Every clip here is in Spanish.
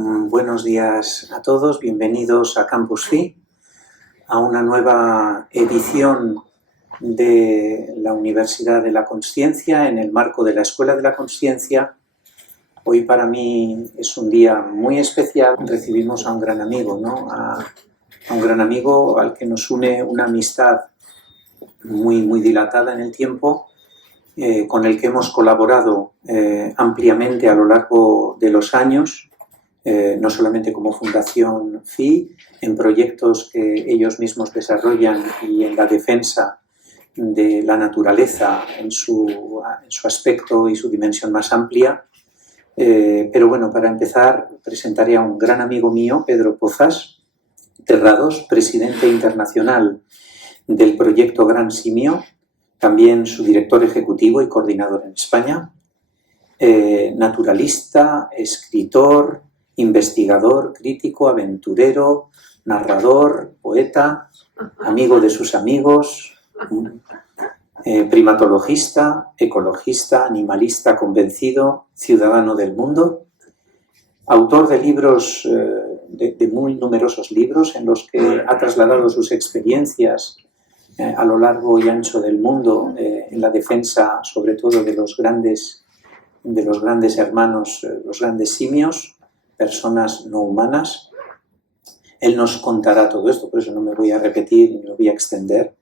Buenos días a todos, bienvenidos a Campus FI, a una nueva edición de la Universidad de la Consciencia en el marco de la Escuela de la Consciencia. Hoy para mí es un día muy especial, recibimos a un gran amigo, ¿no? A un gran amigo al que nos une una amistad muy dilatada en el tiempo, con el que hemos colaborado ampliamente a lo largo de los años. No solamente como Fundación FI, en proyectos que ellos mismos desarrollan y en la defensa de la naturaleza en su aspecto y su dimensión más amplia. Pero bueno, para empezar, presentaré a un gran amigo mío, Pedro Pozas Terrados, presidente internacional del proyecto Gran Simio, también su director ejecutivo y coordinador en España, naturalista, escritor, investigador, crítico, aventurero, narrador, poeta, amigo de sus amigos, primatologista, ecologista, animalista convencido, ciudadano del mundo, autor de libros, de muy numerosos libros en los que ha trasladado sus experiencias a lo largo y ancho del mundo en la defensa sobre todo de los grandes hermanos, los grandes simios, personas no humanas. Él nos contará todo esto, por eso no me voy a repetir ni me voy a extender.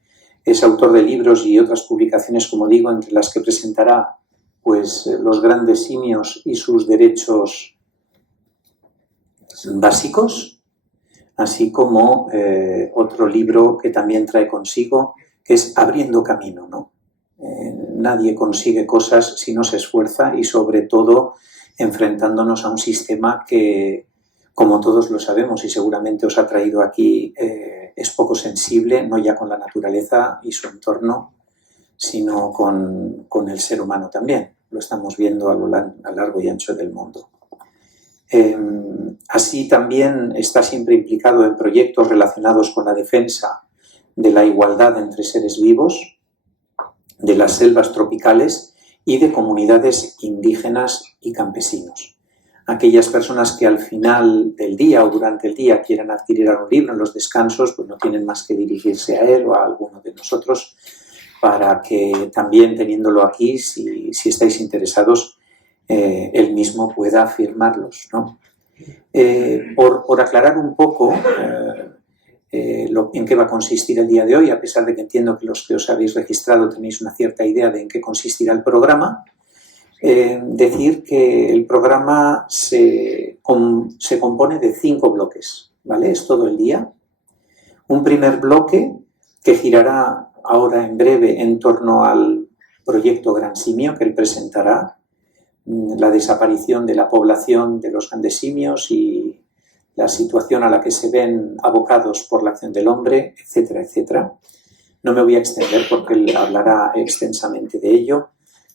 Es autor de libros y otras publicaciones, como digo, entre las que presentará pues, los grandes simios y sus derechos básicos, así como otro libro que también trae consigo, que es Abriendo Camino, ¿no? Nadie consigue cosas si no se esfuerza y sobre todo enfrentándonos a un sistema que, como todos lo sabemos y seguramente os ha traído aquí, es poco sensible, no ya con la naturaleza y su entorno, sino con el ser humano también. Lo estamos viendo a lo largo y ancho del mundo. Así también está siempre implicado en proyectos relacionados con la defensa de la igualdad entre seres vivos, de las selvas tropicales y de comunidades indígenas y campesinos. Aquellas personas que al final del día o durante el día quieran adquirir algún libro en los descansos, pues no tienen más que dirigirse a él o a alguno de nosotros para que también teniéndolo aquí, si estáis interesados, él mismo pueda firmarlos, ¿no? Por aclarar un poco en qué va a consistir el día de hoy, a pesar de que entiendo que los que os habéis registrado tenéis una cierta idea de en qué consistirá el programa, decir que el programa se compone de 5 bloques, ¿vale? Es todo el día. Un primer bloque que girará ahora en breve en torno al proyecto Gran Simio, que él presentará, la desaparición de la población de los grandes simios y la situación a la que se ven abocados por la acción del hombre, etcétera, etcétera. No me voy a extender porque él hablará extensamente de ello.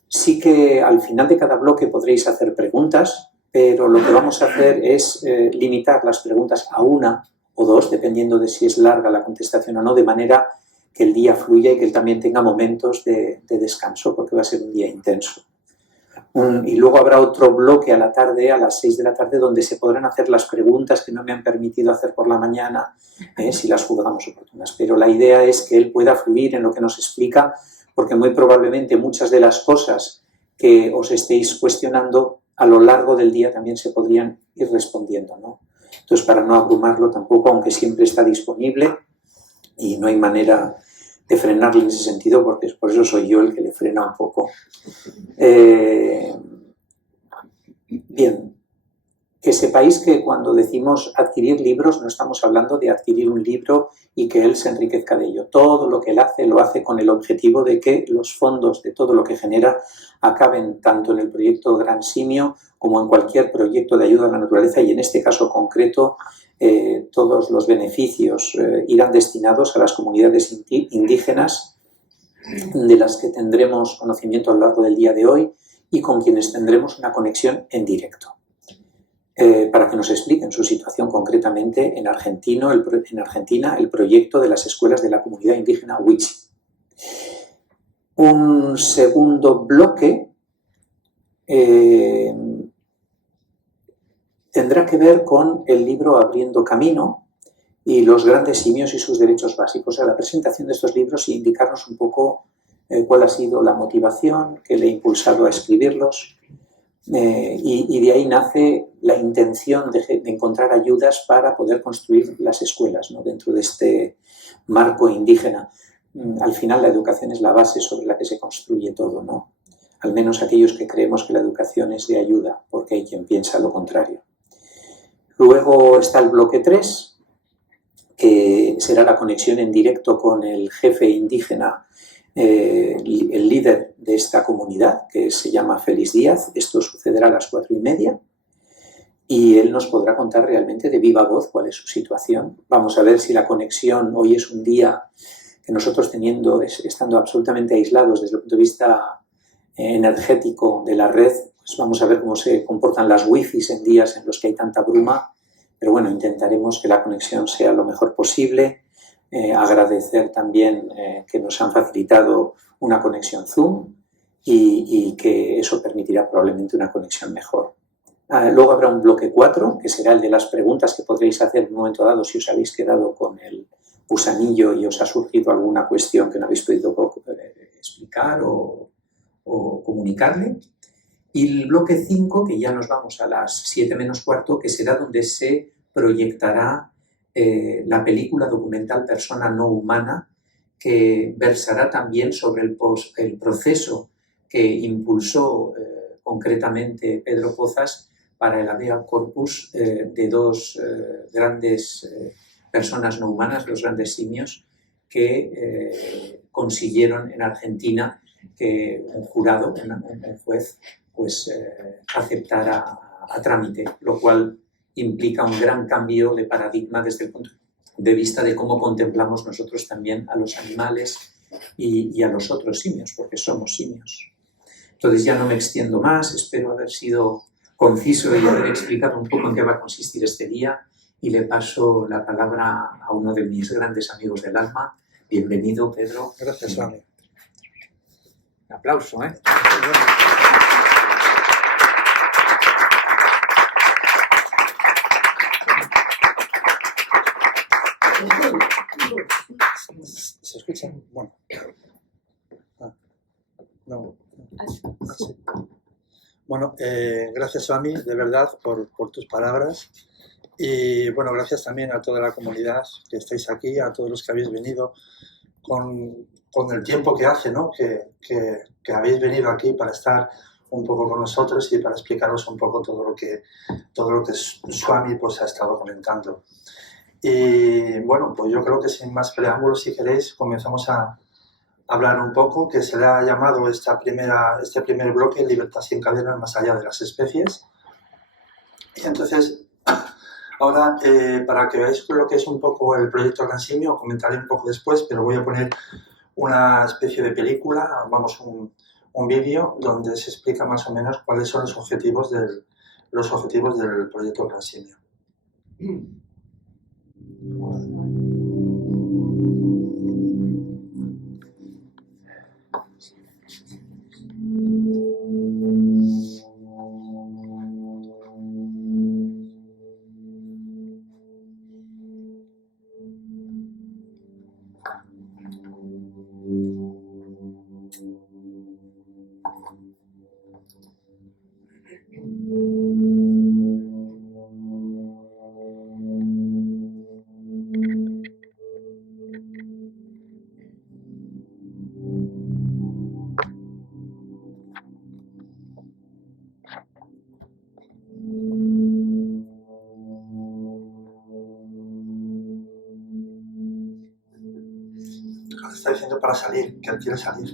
Sí que al final de cada bloque podréis hacer preguntas, pero lo que vamos a hacer es limitar las preguntas a 1 o 2, dependiendo de si es larga la contestación o no, de manera que el día fluya y que él también tenga momentos de descanso, porque va a ser un día intenso. Y luego habrá otro bloque a la tarde, a las 6 de la tarde, donde se podrán hacer las preguntas que no me han permitido hacer por la mañana, si las juzgamos oportunas. Pero la idea es que él pueda fluir en lo que nos explica, porque muy probablemente muchas de las cosas que os estéis cuestionando a lo largo del día también se podrían ir respondiendo, ¿no? Entonces, para no abrumarlo tampoco, aunque siempre está disponible y no hay manera de frenarle en ese sentido, porque por eso soy yo el que le frena un poco. Bien, que sepáis que cuando decimos adquirir libros no estamos hablando de adquirir un libro y que él se enriquezca de ello. Todo lo que él hace lo hace con el objetivo de que los fondos de todo lo que genera acaben tanto en el proyecto Gran Simio como en cualquier proyecto de ayuda a la naturaleza y en este caso concreto todos los beneficios irán destinados a las comunidades indígenas de las que tendremos conocimiento a lo largo del día de hoy y con quienes tendremos una conexión en directo. Para que nos expliquen su situación concretamente en Argentina, el proyecto de las escuelas de la comunidad indígena Wichi. Un segundo bloque tendrá que ver con el libro Abriendo Camino y los grandes simios y sus derechos básicos. O sea, la presentación de estos libros y indicarnos un poco cuál ha sido la motivación que le ha impulsado a escribirlos. Y de ahí nace la intención de encontrar ayudas para poder construir las escuelas, ¿no? Dentro de este marco indígena. Al final la educación es la base sobre la que se construye todo, ¿no? Al menos aquellos que creemos que la educación es de ayuda, porque hay quien piensa lo contrario. Luego está el bloque 3, que será la conexión en directo con el jefe indígena, el líder de esta comunidad, que se llama Félix Díaz. Esto sucederá a las 4:30 y él nos podrá contar realmente de viva voz cuál es su situación. Vamos a ver si la conexión hoy es un día que nosotros estando absolutamente aislados desde el punto de vista energético de la red, pues vamos a ver cómo se comportan las wifis en días en los que hay tanta bruma, pero bueno, intentaremos que la conexión sea lo mejor posible. Agradecer también que nos han facilitado una conexión Zoom y que eso permitirá probablemente una conexión mejor. Luego habrá un bloque 4, que será el de las preguntas que podréis hacer en un momento dado si os habéis quedado con el gusanillo y os ha surgido alguna cuestión que no habéis podido explicar o comunicarle. Y el bloque 5, que ya nos vamos a las 7 menos cuarto, que será donde se proyectará la película documental Persona no humana, que versará también sobre el proceso que impulsó concretamente Pedro Pozas para el habeas corpus de dos grandes personas no humanas, los grandes simios, que consiguieron en Argentina que un jurado, un juez, pues aceptara a trámite, lo cual implica un gran cambio de paradigma desde el punto de vista de cómo contemplamos nosotros también a los animales y a los otros simios, porque somos simios. Entonces ya no me extiendo más, espero haber sido conciso y haber explicado un poco en qué va a consistir este día y le paso la palabra a uno de mis grandes amigos del alma. Bienvenido, Pedro. Gracias, Swami. Un aplauso, ¿eh? ¿Se escucha? Bueno. No. Sí. Bueno, gracias, Swami, de verdad, por tus palabras. Y bueno, gracias también a toda la comunidad que estáis aquí, a todos los que habéis venido con el tiempo que hace, ¿no? Que habéis venido aquí para estar un poco con nosotros y para explicaros un poco todo lo que Swami pues ha estado comentando. Y bueno, pues yo creo que sin más preámbulos, si queréis, comenzamos a hablar un poco, que se le ha llamado este primer bloque Libertad sin cadenas más allá de las especies. Y entonces, ahora, para que veáis lo que es un poco el proyecto Gran Simio, comentaré un poco después, pero voy a poner una especie de película, vamos, un vídeo donde se explica más o menos cuáles son los objetivos del proyecto Gran Simio. Está diciendo para salir, que él quiere salir.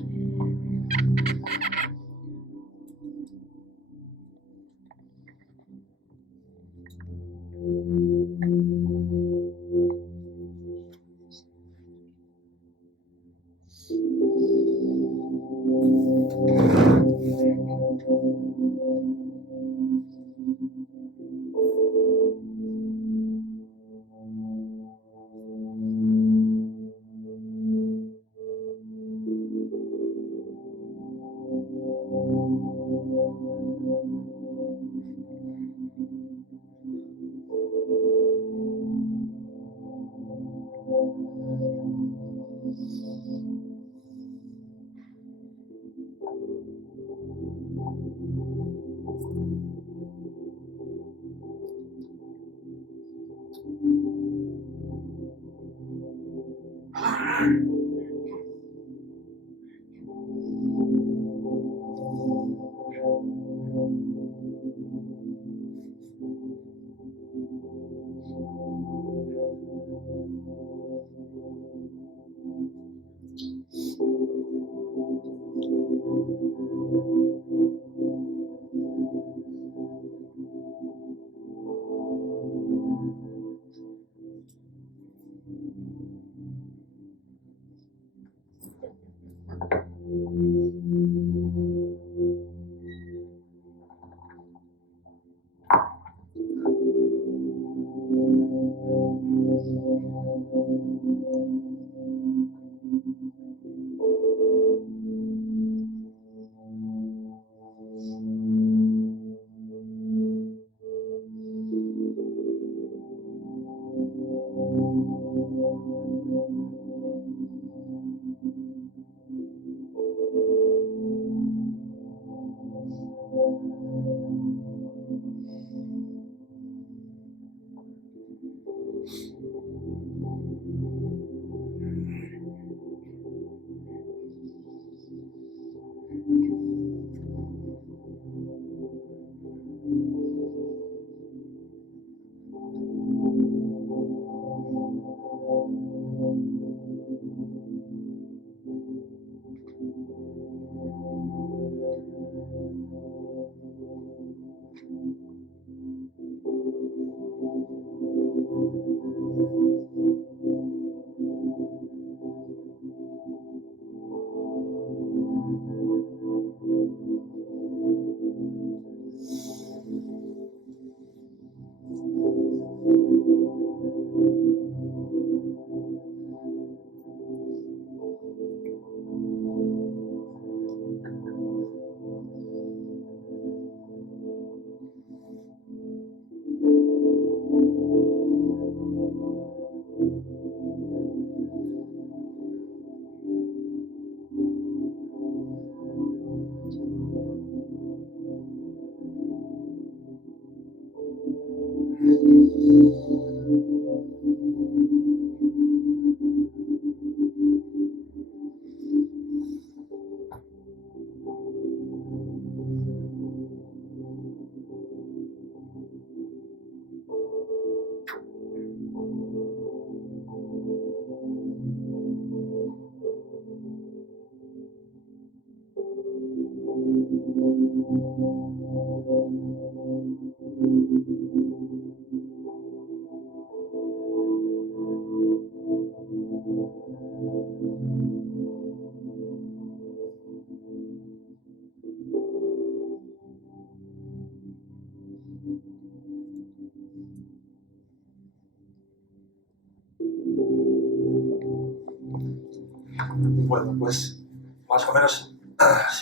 Bueno, pues más o menos,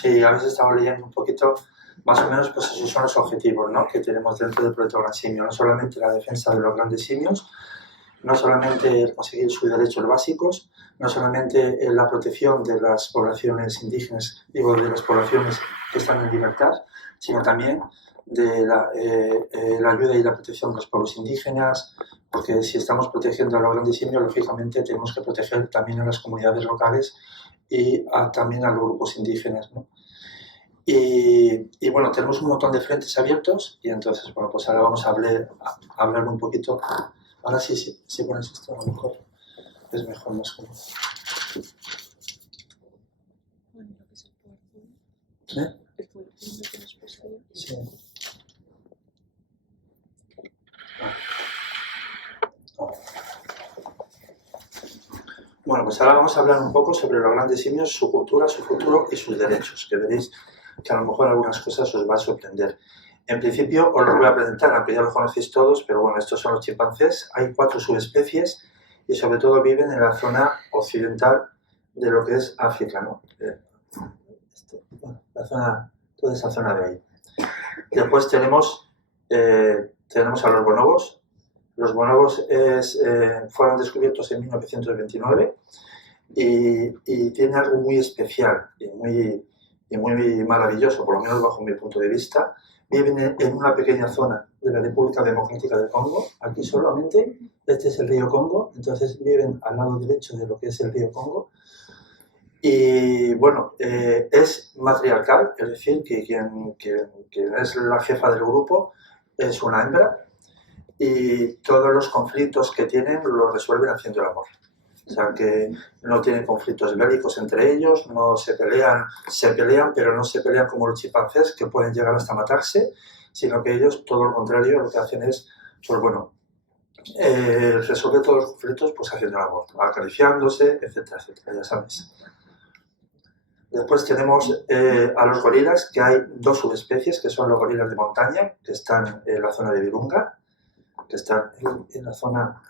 si habéis estado leyendo un poquito, más o menos pues esos son los objetivos, ¿no?, que tenemos dentro del proyecto Gran Simio. No solamente la defensa de los grandes simios, no solamente conseguir sus derechos básicos, no solamente la protección de las poblaciones indígenas, digo, de las poblaciones que están en libertad, sino también de la ayuda y la protección de los pueblos indígenas, porque si estamos protegiendo a los grandes simios, lógicamente tenemos que proteger también a las comunidades locales y también a los grupos indígenas, ¿no? Y bueno, tenemos un montón de frentes abiertos y entonces, bueno, pues ahora vamos a hablar un poquito. Ahora sí, si pones esto, a lo mejor es mejor, más cómodo. Bueno, lo que es el PowerPoint. ¿Eh? El PowerPoint lo tienes puesto. Sí. Bueno, pues ahora vamos a hablar un poco sobre los grandes simios, su cultura, su futuro y sus derechos, que veréis que a lo mejor algunas cosas os va a sorprender. En principio os los voy a presentar, aunque ya los conocéis todos, pero bueno, estos son los chimpancés. Hay 4 subespecies y sobre todo viven en la zona occidental de lo que es África, ¿no? Toda esa zona de ahí. Después tenemos a los bonobos. Los bonobos fueron descubiertos en 1929 y tienen algo muy especial y muy maravilloso, por lo menos bajo mi punto de vista. Viven en una pequeña zona de la República Democrática del Congo. Aquí solamente, este es el río Congo, entonces viven al lado derecho de lo que es el río Congo. Y bueno, es matriarcal, es decir, que quien es la jefa del grupo es una hembra y todos los conflictos que tienen los resuelven haciendo el amor. O sea, que no tienen conflictos bélicos entre ellos, no se pelean, pero no se pelean como los chimpancés, que pueden llegar hasta matarse, sino que ellos, todo lo contrario, lo que hacen es, pues bueno, resolver todos los conflictos pues haciendo el amor, acariciándose, etcétera, etcétera, ya sabes. Después tenemos a los gorilas, que hay dos subespecies, que son los gorilas de montaña, que están en la zona de Virunga, que están en la zona...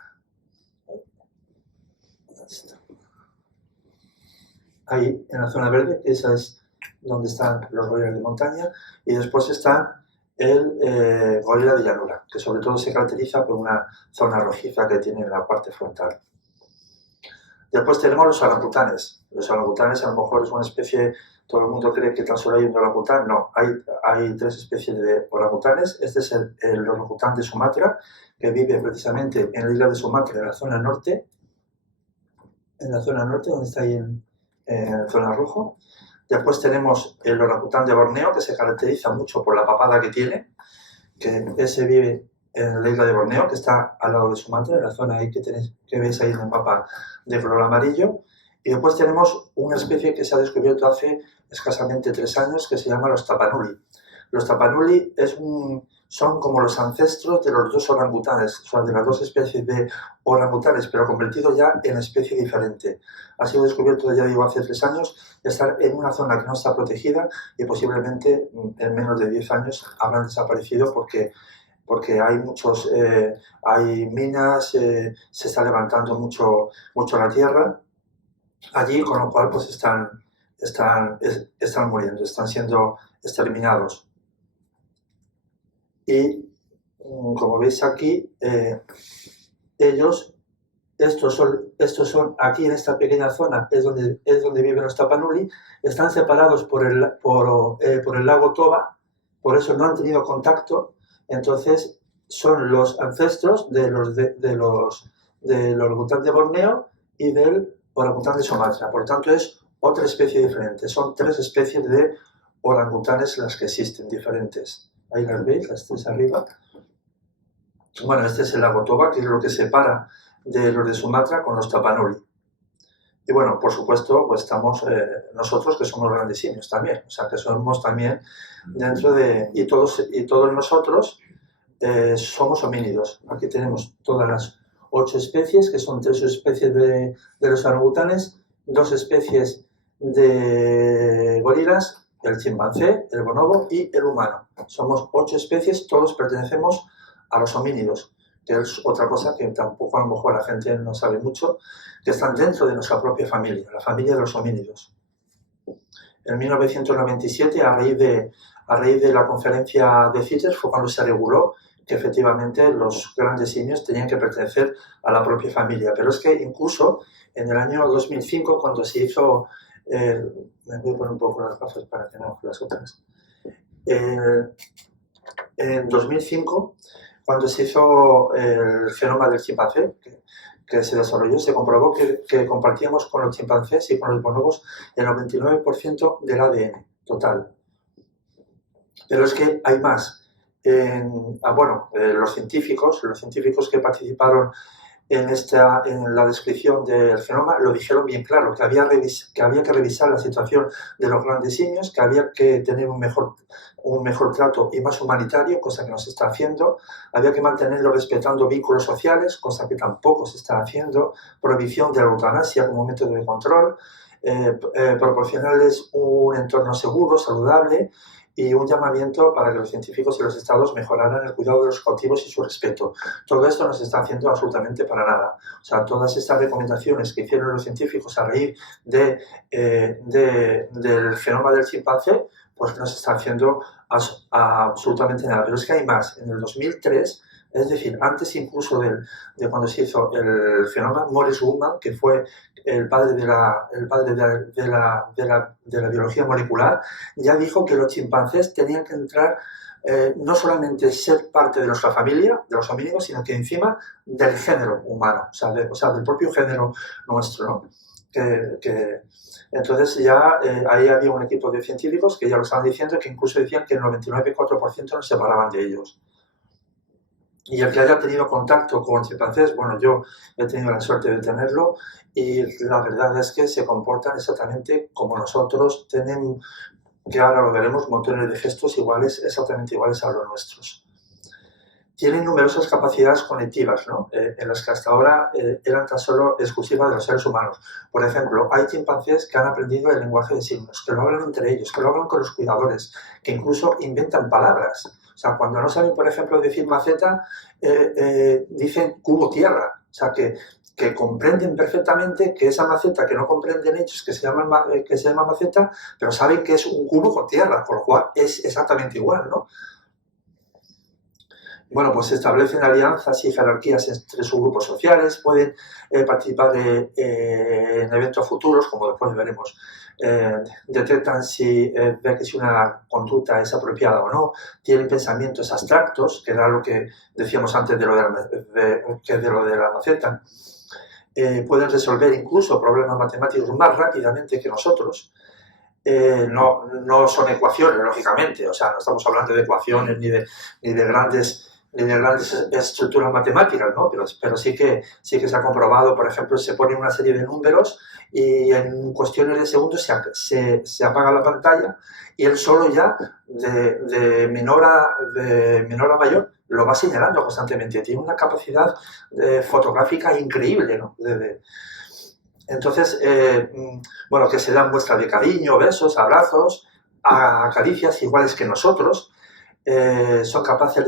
Ahí, en la zona verde, que esa es donde están los gorilas de montaña, y después está el gorila de llanura, que sobre todo se caracteriza por una zona rojiza que tiene en la parte frontal. Después tenemos los orangutanes. Los orangutanes a lo mejor es una especie, todo el mundo cree que tan solo hay un orangután. No, hay tres especies de orangutanes. Este es el orangután de Sumatra, que vive precisamente en la isla de Sumatra, en la zona norte. En la zona norte, donde está ahí en zona rojo. Después tenemos el orangután de Borneo, que se caracteriza mucho por la papada que tiene, que ese vive en la isla de Borneo, que está al lado de Sumatra, en la zona ahí que veis ahí en el mapa de color amarillo. Y después tenemos una especie que se ha descubierto hace escasamente 3 años, que se llama los tapanuli. Los tapanuli son como los ancestros de los dos orangutanes, o sea, de las dos especies de orangutanes, pero convertidos ya en especie diferente. Ha sido descubierto, ya digo, hace 3 años, estar en una zona que no está protegida y posiblemente en menos de 10 años habrán desaparecido porque hay minas, se está levantando mucho la tierra allí, con lo cual pues están muriendo, están siendo exterminados. Y como veis aquí, estos son aquí en esta pequeña zona, es donde viven los tapanuli, están separados por el lago Toba, por eso no han tenido contacto. Entonces son los ancestros del orangután de Borneo y del orangután de Sumatra. Por tanto, es otra especie diferente. Son 3 especies de orangutanes las que existen, diferentes. Ahí las veis, las 3 arriba. Bueno, este es el lago Toba, que es lo que separa de los de Sumatra con los tapanuli. Y bueno, por supuesto, pues estamos nosotros, que somos grandes simios también. O sea, que somos también dentro de... Y todos nosotros somos homínidos. Aquí tenemos todas las 8 especies, que son 3 especies de los orangutanes, 2 especies de gorilas, el chimpancé, el bonobo y el humano. Somos 8 especies, todos pertenecemos a los homínidos, que es otra cosa que tampoco a lo mejor la gente no sabe mucho, que están dentro de nuestra propia familia, la familia de los homínidos. En 1997, a raíz de la conferencia de CITES, fue cuando se reguló que efectivamente los grandes simios tenían que pertenecer a la propia familia. Pero es que incluso en el año 2005, cuando se hizo... me voy a poner un poco las gafas para que no las otras. En 2005, cuando se hizo el genoma del chimpancé, que se desarrolló, se comprobó que compartíamos con los chimpancés y con los bonobos el 99% del ADN total. Pero es que hay más. Los científicos que participaron en la descripción del genoma lo dijeron bien claro, que había que revisar la situación de los grandes simios, que había que tener un mejor trato y más humanitario, cosa que no se está haciendo, había que mantenerlo respetando vínculos sociales, cosa que tampoco se está haciendo, prohibición de la eutanasia como método de control, proporcionarles un entorno seguro, saludable, y un llamamiento para que los científicos y los estados mejoraran el cuidado de los cautivos y su respeto. Todo esto no se está haciendo absolutamente para nada. O sea, todas estas recomendaciones que hicieron los científicos a raíz del genoma del chimpancé, pues no se está haciendo absolutamente nada. Pero es que hay más. En el 2003 Es decir, antes incluso de cuando se hizo el fenómeno Morris Woodman, que fue el padre de la biología molecular, ya dijo que los chimpancés tenían que entrar, no solamente ser parte de nuestra familia, de los homínidos, sino que encima del género humano, o sea, del propio género nuestro, ¿no? Entonces ya ahí había un equipo de científicos que ya lo estaban diciendo, que incluso decían que el 99,4% nos separaban de ellos. Y el que haya tenido contacto con chimpancés, bueno, yo he tenido la suerte de tenerlo y la verdad es que se comportan exactamente como nosotros, tienen, que ahora lo veremos, montones de gestos iguales, exactamente iguales a los nuestros. Tienen numerosas capacidades cognitivas, ¿no? En las que hasta ahora eran tan solo exclusivas de los seres humanos. Por ejemplo, hay chimpancés que han aprendido el lenguaje de signos, que lo hablan entre ellos, que lo hablan con los cuidadores, que incluso inventan palabras. O sea, cuando no saben, por ejemplo, decir maceta, dicen cubo tierra. O sea, que comprenden perfectamente que esa maceta que no comprenden ellos, que se llama maceta, pero saben que es un cubo con tierra, con lo cual es exactamente igual, ¿no? Bueno, pues se establecen alianzas y jerarquías entre sus grupos sociales, pueden participar en eventos futuros, como después veremos. Detectan si una conducta es apropiada o no, tienen pensamientos abstractos, que era lo que decíamos antes de lo de la maceta. Pueden resolver incluso problemas matemáticos más rápidamente que nosotros. No son ecuaciones, lógicamente, o sea, no estamos hablando de ecuaciones ni de grandes estructuras matemáticas, ¿no? Pero sí que se ha comprobado, por ejemplo, se pone una serie de números y en cuestiones de segundos se apaga la pantalla y él solo ya, de menor a mayor, lo va señalando constantemente. Tiene una capacidad fotográfica increíble, ¿no? Entonces, bueno, que se dan muestras de cariño, besos, abrazos, caricias iguales que nosotros. Son capaces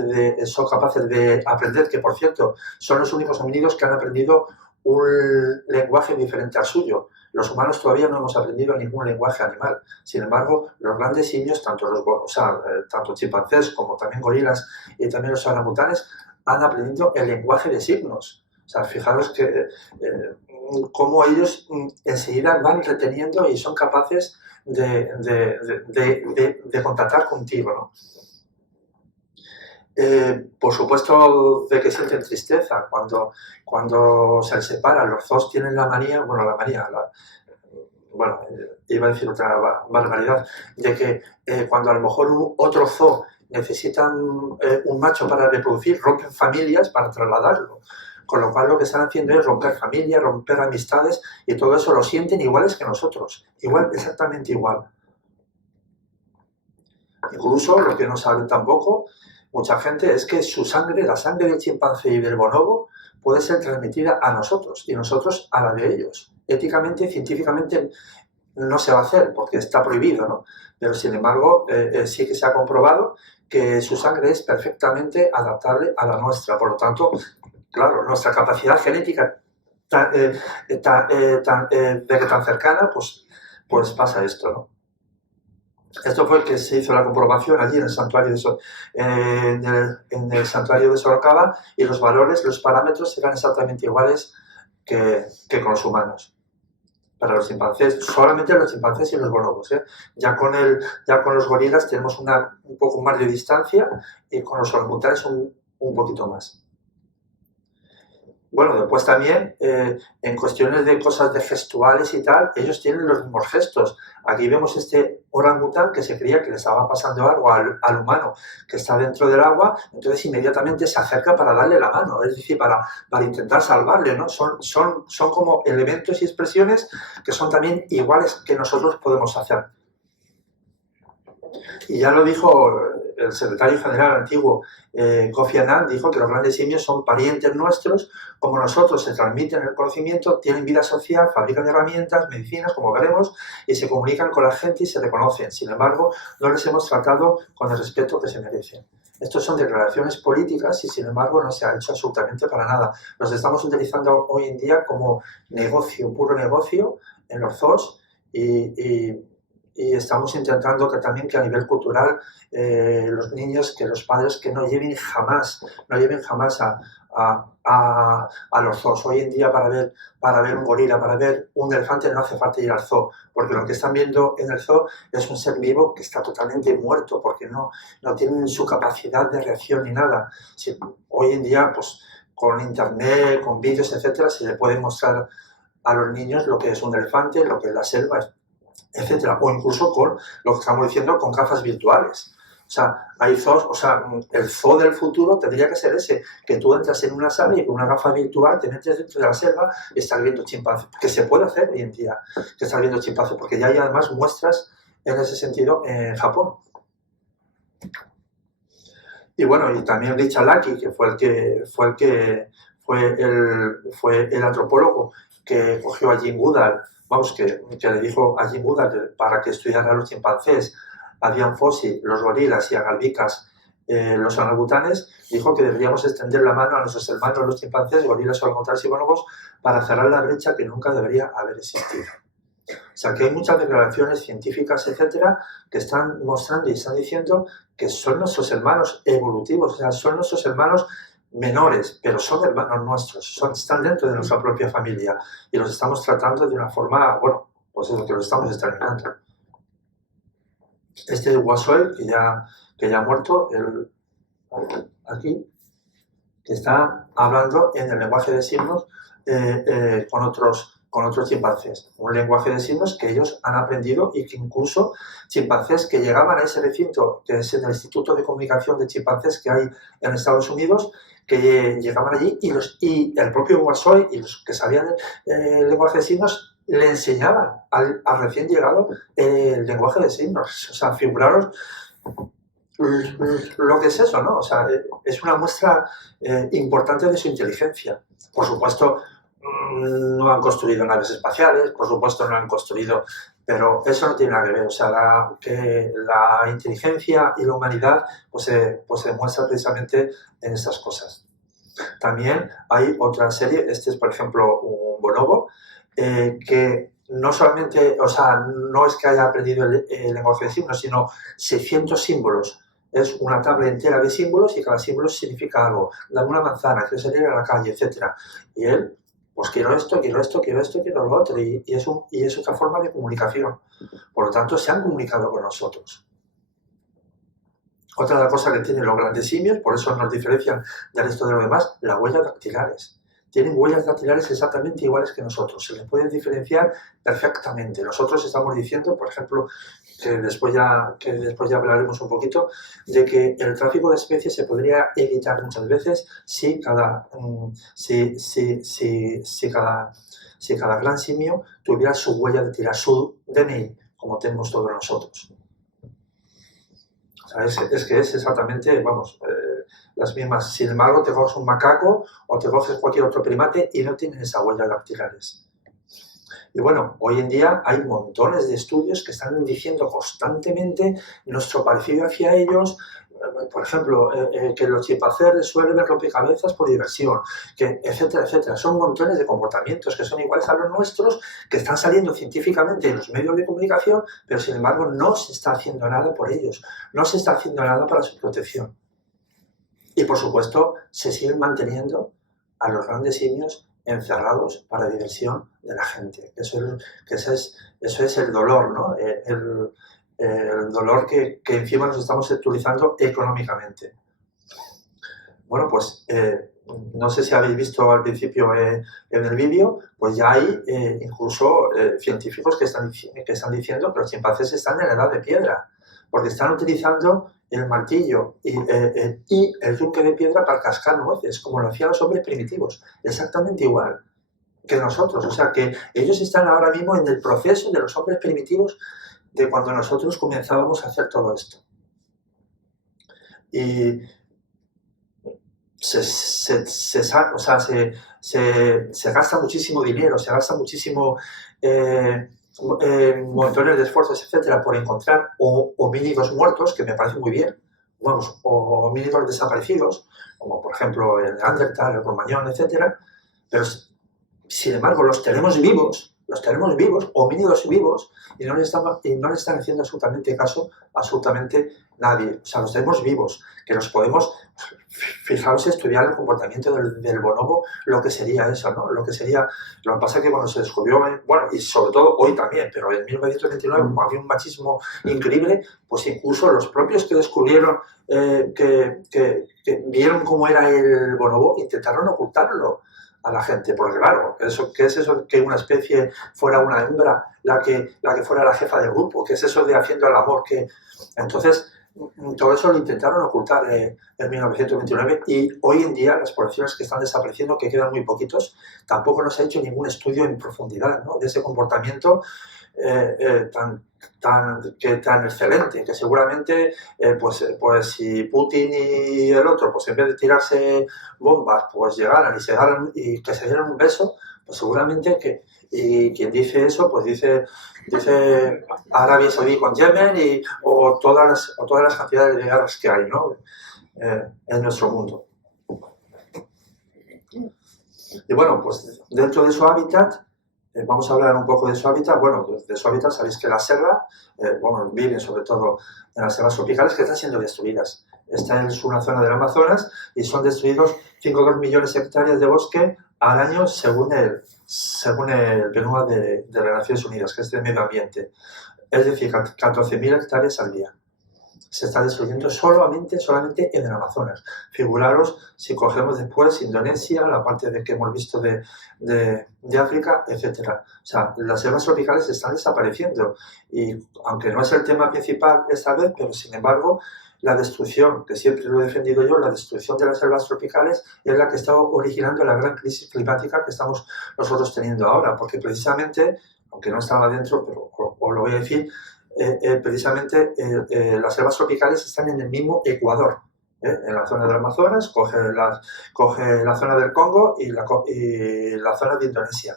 de aprender, que por cierto, son los únicos homínidos que han aprendido un lenguaje diferente al suyo. Los humanos todavía no hemos aprendido ningún lenguaje animal. Sin embargo, los grandes simios, tanto chimpancés como también gorilas y también los orangutanes, han aprendido el lenguaje de signos. O sea, fijaros que cómo ellos enseguida van reteniendo y son capaces de contactar contigo, ¿no? Por supuesto de que sienten tristeza cuando se separan. Los zoos tienen la manía, iba a decir otra barbaridad, de que cuando a lo mejor otro zoo necesitan un macho para reproducir, rompen familias para trasladarlo. Con lo cual lo que están haciendo es romper familias, romper amistades y todo eso lo sienten iguales que nosotros. Igual, exactamente igual. Incluso lo que no saben tampoco mucha gente es que su sangre, la sangre del chimpancé y del bonobo, puede ser transmitida a nosotros y nosotros a la de ellos. Éticamente, científicamente no se va a hacer porque está prohibido, ¿no? Pero sin embargo sí que se ha comprobado que su sangre es perfectamente adaptable a la nuestra. Por lo tanto, claro, nuestra capacidad genética de que tan cercana, pues pasa esto, ¿no? Esto fue que se hizo la comprobación allí en el santuario de Sorocaba y los valores, los parámetros eran exactamente iguales que con los humanos. Para los chimpancés, solamente los chimpancés y los bonobos, ¿eh? Ya con los gorilas tenemos un poco más de distancia y con los orangutanes un poquito más. Bueno, después también en cuestiones de cosas de gestuales y tal, ellos tienen los mismos gestos. Aquí vemos este orangután que se creía que le estaba pasando algo al humano que está dentro del agua, entonces inmediatamente se acerca para darle la mano, es decir, para intentar salvarle, ¿no? Son como elementos y expresiones que son también iguales que nosotros podemos hacer. Y ya lo dijo el secretario general antiguo, Kofi Annan, dijo que los grandes simios son parientes nuestros, como nosotros se transmiten el conocimiento, tienen vida social, fabrican herramientas, medicinas, como veremos, y se comunican con la gente y se reconocen. Sin embargo, no les hemos tratado con el respeto que se merecen. Estos son declaraciones políticas y, sin embargo, no se ha hecho absolutamente para nada. Los estamos utilizando hoy en día como negocio, puro negocio, en los zoos y y estamos intentando que también que a nivel cultural los niños, que los padres que no lleven jamás a los zoos. Hoy en día para ver un gorila, para ver un elefante no hace falta ir al zoo, porque lo que están viendo en el zoo es un ser vivo que está totalmente muerto, porque no tienen su capacidad de reacción ni nada. Si, hoy en día, pues con internet, con vídeos, etcétera, se le puede mostrar a los niños lo que es un elefante, lo que es la selva, etcétera, o incluso con lo que estamos diciendo con gafas virtuales. O sea, hay zoos, o sea, el zoo del futuro tendría que ser ese, que tú entras en una sala y con una gafa virtual te metes dentro de la selva y estás viendo chimpancés, que se puede hacer hoy en día, que estás viendo chimpancés, porque ya hay además muestras en ese sentido en Japón. Y bueno, y también Richard Leakey, que fue el antropólogo que cogió a Jim Goodall, vamos, que le dijo a Jim Goodall para que estudiara los chimpancés, a Dian Fossey, los gorilas y a Galvicas, los orangutanes, dijo que deberíamos extender la mano a nuestros hermanos los chimpancés, gorilas, orangutanes y bonobos para cerrar la brecha que nunca debería haber existido. O sea, que hay muchas declaraciones científicas, etcétera, que están mostrando y están diciendo que son nuestros hermanos evolutivos, o sea, son nuestros hermanos menores, pero son hermanos nuestros, están dentro de nuestra propia familia y los estamos tratando de una forma, bueno, pues es lo que los estamos exterminando. Este es Wassoe, que ya ha muerto, aquí, que está hablando en el lenguaje de signos con otros chimpancés. Un lenguaje de signos que ellos han aprendido y que incluso chimpancés que llegaban a ese recinto, que es en el Instituto de Comunicación de Chimpancés que hay en Estados Unidos, que llegaban allí y el propio Wassoe y los que sabían el lenguaje de signos le enseñaban al recién llegado el lenguaje de signos. O sea, figuraros lo que es eso, ¿no? O sea, es una muestra importante de su inteligencia. Por supuesto, no han construido naves espaciales, por supuesto no han construido, pero eso no tiene nada que ver. O sea, que la inteligencia y la humanidad pues se demuestra precisamente en estas cosas. También hay otra serie, este es por ejemplo un bonobo, que no solamente, o sea, no es que haya aprendido el lenguaje de signos, sino 600 símbolos. Es una tabla entera de símbolos y cada símbolo significa algo. Dame una manzana, quiero salir a la calle, etc. Y él, pues quiero esto, quiero lo otro. Y es otra forma de comunicación. Por lo tanto, se han comunicado con nosotros. Otra cosa que tienen los grandes simios, por eso nos diferencian del resto de los demás, las huellas dactilares. Tienen huellas dactilares exactamente iguales que nosotros, se les pueden diferenciar perfectamente. Nosotros estamos diciendo, por ejemplo, que después ya hablaremos un poquito, de que el tráfico de especies se podría evitar muchas veces si cada gran simio tuviera su huella dactilar, su DNI, como tenemos todos nosotros. O sea, es que es exactamente, vamos, las mismas. Sin embargo, te coges un macaco o te coges cualquier otro primate y no tienen esas huellas dactilares. Y bueno, hoy en día hay montones de estudios que están diciendo constantemente nuestro parecido hacia ellos. Por ejemplo, que los chimpancés suelen ver rompecabezas por diversión, que etcétera, etcétera. Son montones de comportamientos que son iguales a los nuestros, que están saliendo científicamente en los medios de comunicación, pero sin embargo no se está haciendo nada por ellos, no se está haciendo nada para su protección. Y por supuesto, se siguen manteniendo a los grandes simios encerrados para diversión de la gente. Eso es el dolor, ¿no? El dolor que encima nos estamos utilizando económicamente. Bueno, pues no sé si habéis visto al principio en el vídeo, pues ya hay incluso científicos que están diciendo que los chimpancés están en la edad de piedra, porque están utilizando el martillo y el yunque de piedra para cascar nueces, como lo hacían los hombres primitivos, exactamente igual que nosotros. O sea que ellos están ahora mismo en el proceso de los hombres primitivos de cuando nosotros comenzábamos a hacer todo esto. Y se gasta muchísimo dinero, se gasta muchísimo montones de esfuerzos, etcétera, por encontrar homínidos muertos, que me parece muy bien, vamos, o homínidos desaparecidos, como por ejemplo el Neandertal, el Cromañón, etcétera, pero sin embargo los tenemos vivos los tenemos vivos, homínidos vivos, y no le están haciendo absolutamente caso absolutamente nadie. O sea, los tenemos vivos, que los podemos, fijaros, estudiar el comportamiento del bonobo, lo que sería eso, ¿no? Lo que pasa es que cuando se descubrió, bueno, y sobre todo hoy también, pero en 1929, como había un machismo increíble, pues incluso los propios que descubrieron, que vieron cómo era el bonobo, intentaron ocultarlo a la gente, porque claro, ¿qué es eso que una especie fuera una hembra la que fuera la jefa del grupo? ¿Qué es eso de haciendo el amor? Entonces, todo eso lo intentaron ocultar en 1929 y hoy en día las poblaciones que están desapareciendo, que quedan muy poquitos, tampoco nos ha hecho ningún estudio en profundidad, ¿no?, de ese comportamiento tan excelente, que seguramente pues si Putin y el otro, pues en vez de tirarse bombas, pues llegaran y que se dieran un beso, pues seguramente que, y quien dice eso, pues dice Arabia Saudí con Yemen o todas las cantidades de guerras que hay, ¿no?, en nuestro mundo. Y bueno, pues dentro de su hábitat, vamos a hablar un poco de su hábitat. Bueno, de su hábitat sabéis que la selva, viven sobre todo en las selvas tropicales que están siendo destruidas. Esta es una zona del Amazonas y son destruidos 5,2 millones de hectáreas de bosque al año según el PNUD de las Naciones Unidas, que es de medio ambiente. Es decir, 14.000 hectáreas al día. Se está destruyendo solamente en el Amazonas. Figuraros si cogemos después Indonesia, la parte que hemos visto de África, etc. O sea, las selvas tropicales están desapareciendo y aunque no es el tema principal esta vez, pero sin embargo la destrucción, que siempre lo he defendido yo, la destrucción de las selvas tropicales es la que está originando la gran crisis climática que estamos nosotros teniendo ahora, porque precisamente, aunque no estaba dentro, pero os lo voy a decir, precisamente las selvas tropicales están en el mismo Ecuador, en la zona del Amazonas, coge la zona del Congo y la zona de Indonesia.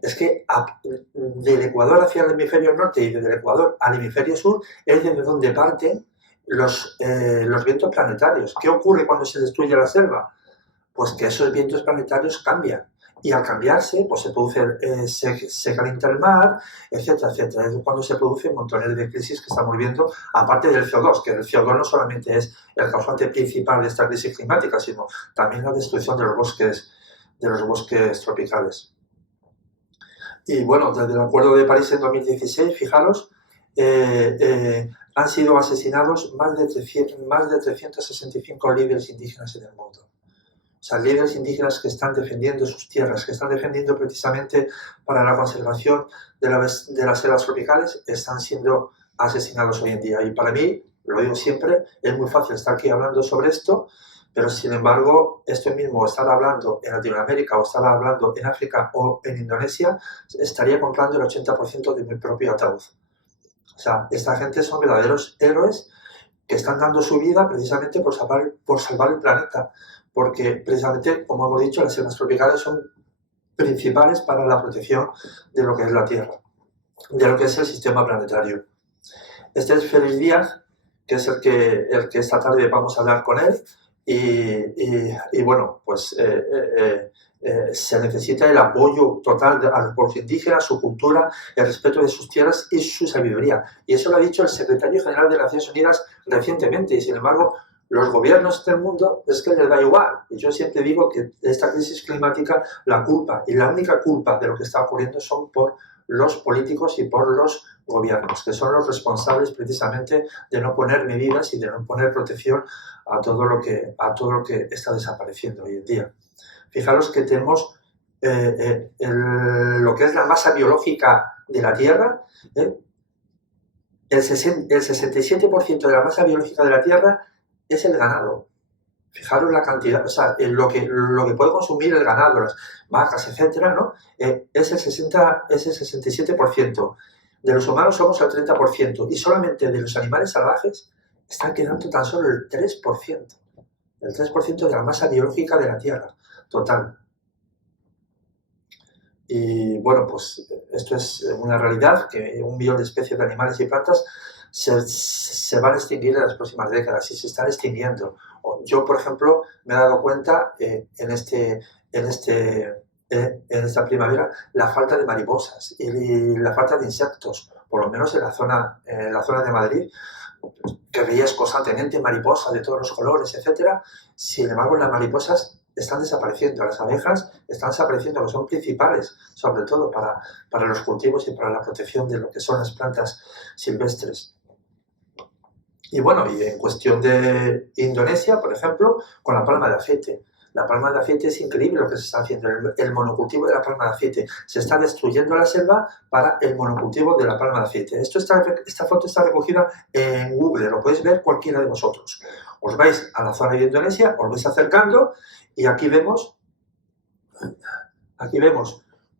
Es que del Ecuador hacia el hemisferio norte y del Ecuador al hemisferio sur es desde donde parten los vientos planetarios. ¿Qué ocurre cuando se destruye la selva? Pues que esos vientos planetarios cambian. Y al cambiarse, pues se calienta el mar, etcétera, etcétera. Es cuando se producen montones de crisis que estamos viendo, aparte del CO2, que el CO2 no solamente es el causante principal de esta crisis climática, sino también la destrucción de los bosques tropicales. Y bueno, desde el Acuerdo de París en 2016, fijaros, han sido asesinados más de 365 líderes indígenas en el mundo. O sea, líderes indígenas que están defendiendo sus tierras, que están defendiendo precisamente para la conservación de las selvas tropicales, están siendo asesinados hoy en día. Y para mí, lo digo siempre, es muy fácil estar aquí hablando sobre esto, pero sin embargo, esto mismo, estar hablando en Latinoamérica o estar hablando en África o en Indonesia, estaría comprando el 80% de mi propio ataúd. O sea, esta gente son verdaderos héroes que están dando su vida precisamente por salvar el planeta. Porque precisamente, como hemos dicho, las selvas tropicales son principales para la protección de lo que es la Tierra, de lo que es el sistema planetario. Este es Félix Díaz, que es el que esta tarde vamos a hablar con él, y bueno, pues se necesita el apoyo total a los pueblos indígenas, su cultura, el respeto de sus tierras y su sabiduría. Y eso lo ha dicho el secretario general de las Naciones Unidas recientemente, y sin embargo, los gobiernos del mundo es que les da igual. Y yo siempre digo que esta crisis climática, la culpa y la única culpa de lo que está ocurriendo son por los políticos y por los gobiernos, que son los responsables precisamente de no poner medidas y de no poner protección a todo lo que está desapareciendo hoy en día. Fijaros que tenemos lo que es la masa biológica de la Tierra, el 67% de la masa biológica de la Tierra es el ganado. Fijaros la cantidad, o sea, lo que puede consumir el ganado, las vacas, etcétera, ¿no? Es el 67%. De los humanos somos el 30%. Y solamente de los animales salvajes están quedando tan solo el 3%. El 3% de la masa biológica de la Tierra, total. Y bueno, pues esto es una realidad, que 1 millón de especies de animales y plantas se van a extinguir en las próximas décadas y se están extinguiendo. Yo, por ejemplo, me he dado cuenta en este en esta primavera, la falta de mariposas y la falta de insectos, por lo menos en la zona de Madrid, que veías constantemente mariposas de todos los colores, etcétera. Sin embargo, las mariposas están desapareciendo, las abejas están desapareciendo, que son principales, sobre todo para los cultivos y para la protección de lo que son las plantas silvestres. Y bueno, y en cuestión de Indonesia, por ejemplo, con la palma de aceite. La palma de aceite es increíble lo que se está haciendo, el monocultivo de la palma de aceite. Se está destruyendo la selva para el monocultivo de la palma de aceite. Esta foto está recogida en Google, lo podéis ver cualquiera de vosotros. Os vais a la zona de Indonesia, os vais acercando y aquí vemos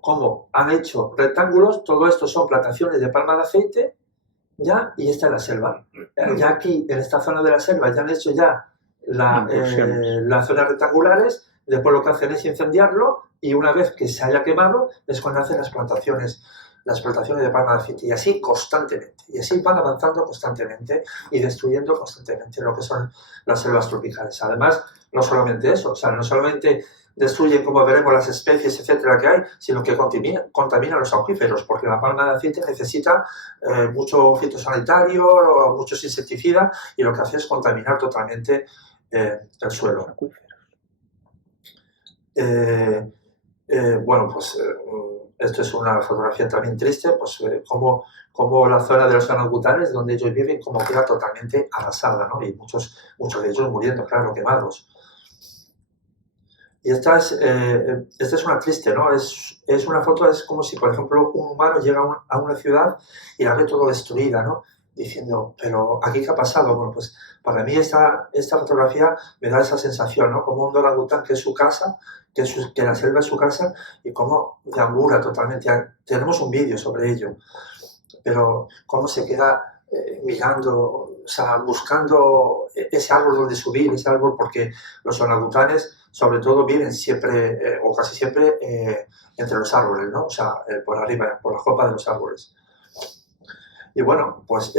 cómo han hecho rectángulos. Todo esto son plantaciones de palma de aceite, ya, y esta es la selva. Ya aquí, en esta zona de la selva, ya han hecho ya las zonas rectangulares. Después lo que hacen es incendiarlo y una vez que se haya quemado es cuando hacen las plantaciones de palma de aceite, y así constantemente, y así van avanzando constantemente y destruyendo constantemente lo que son las selvas tropicales. Además, no solamente eso, o sea, no solamente destruyen, como veremos, las especies, etcétera, que hay, sino que contaminan los acuíferos, porque la palma de aceite necesita mucho fitosanitario, muchos insecticidas, y lo que hace es contaminar totalmente el suelo. Bueno, pues esto es una fotografía también triste, pues como la zona de los orangutanes, donde ellos viven, como queda totalmente arrasada, ¿no? Y muchos de ellos muriendo, claro, quemados. Y esta es una triste, ¿no? Es una foto, es como si, por ejemplo, un humano llega a una ciudad y la ve todo destruida, ¿no? Diciendo, pero ¿aquí qué ha pasado? Bueno, pues para mí esta fotografía me da esa sensación, ¿no? Como un orangután que es su casa, que la selva es su casa, y cómo deambula totalmente. Tenemos un vídeo sobre ello, pero cómo se queda mirando, o sea, buscando ese árbol donde subir, ese árbol, porque los orangutanes sobre todo viven siempre, o casi siempre, entre los árboles, ¿no? O sea, por arriba, por la copa de los árboles. Y bueno, pues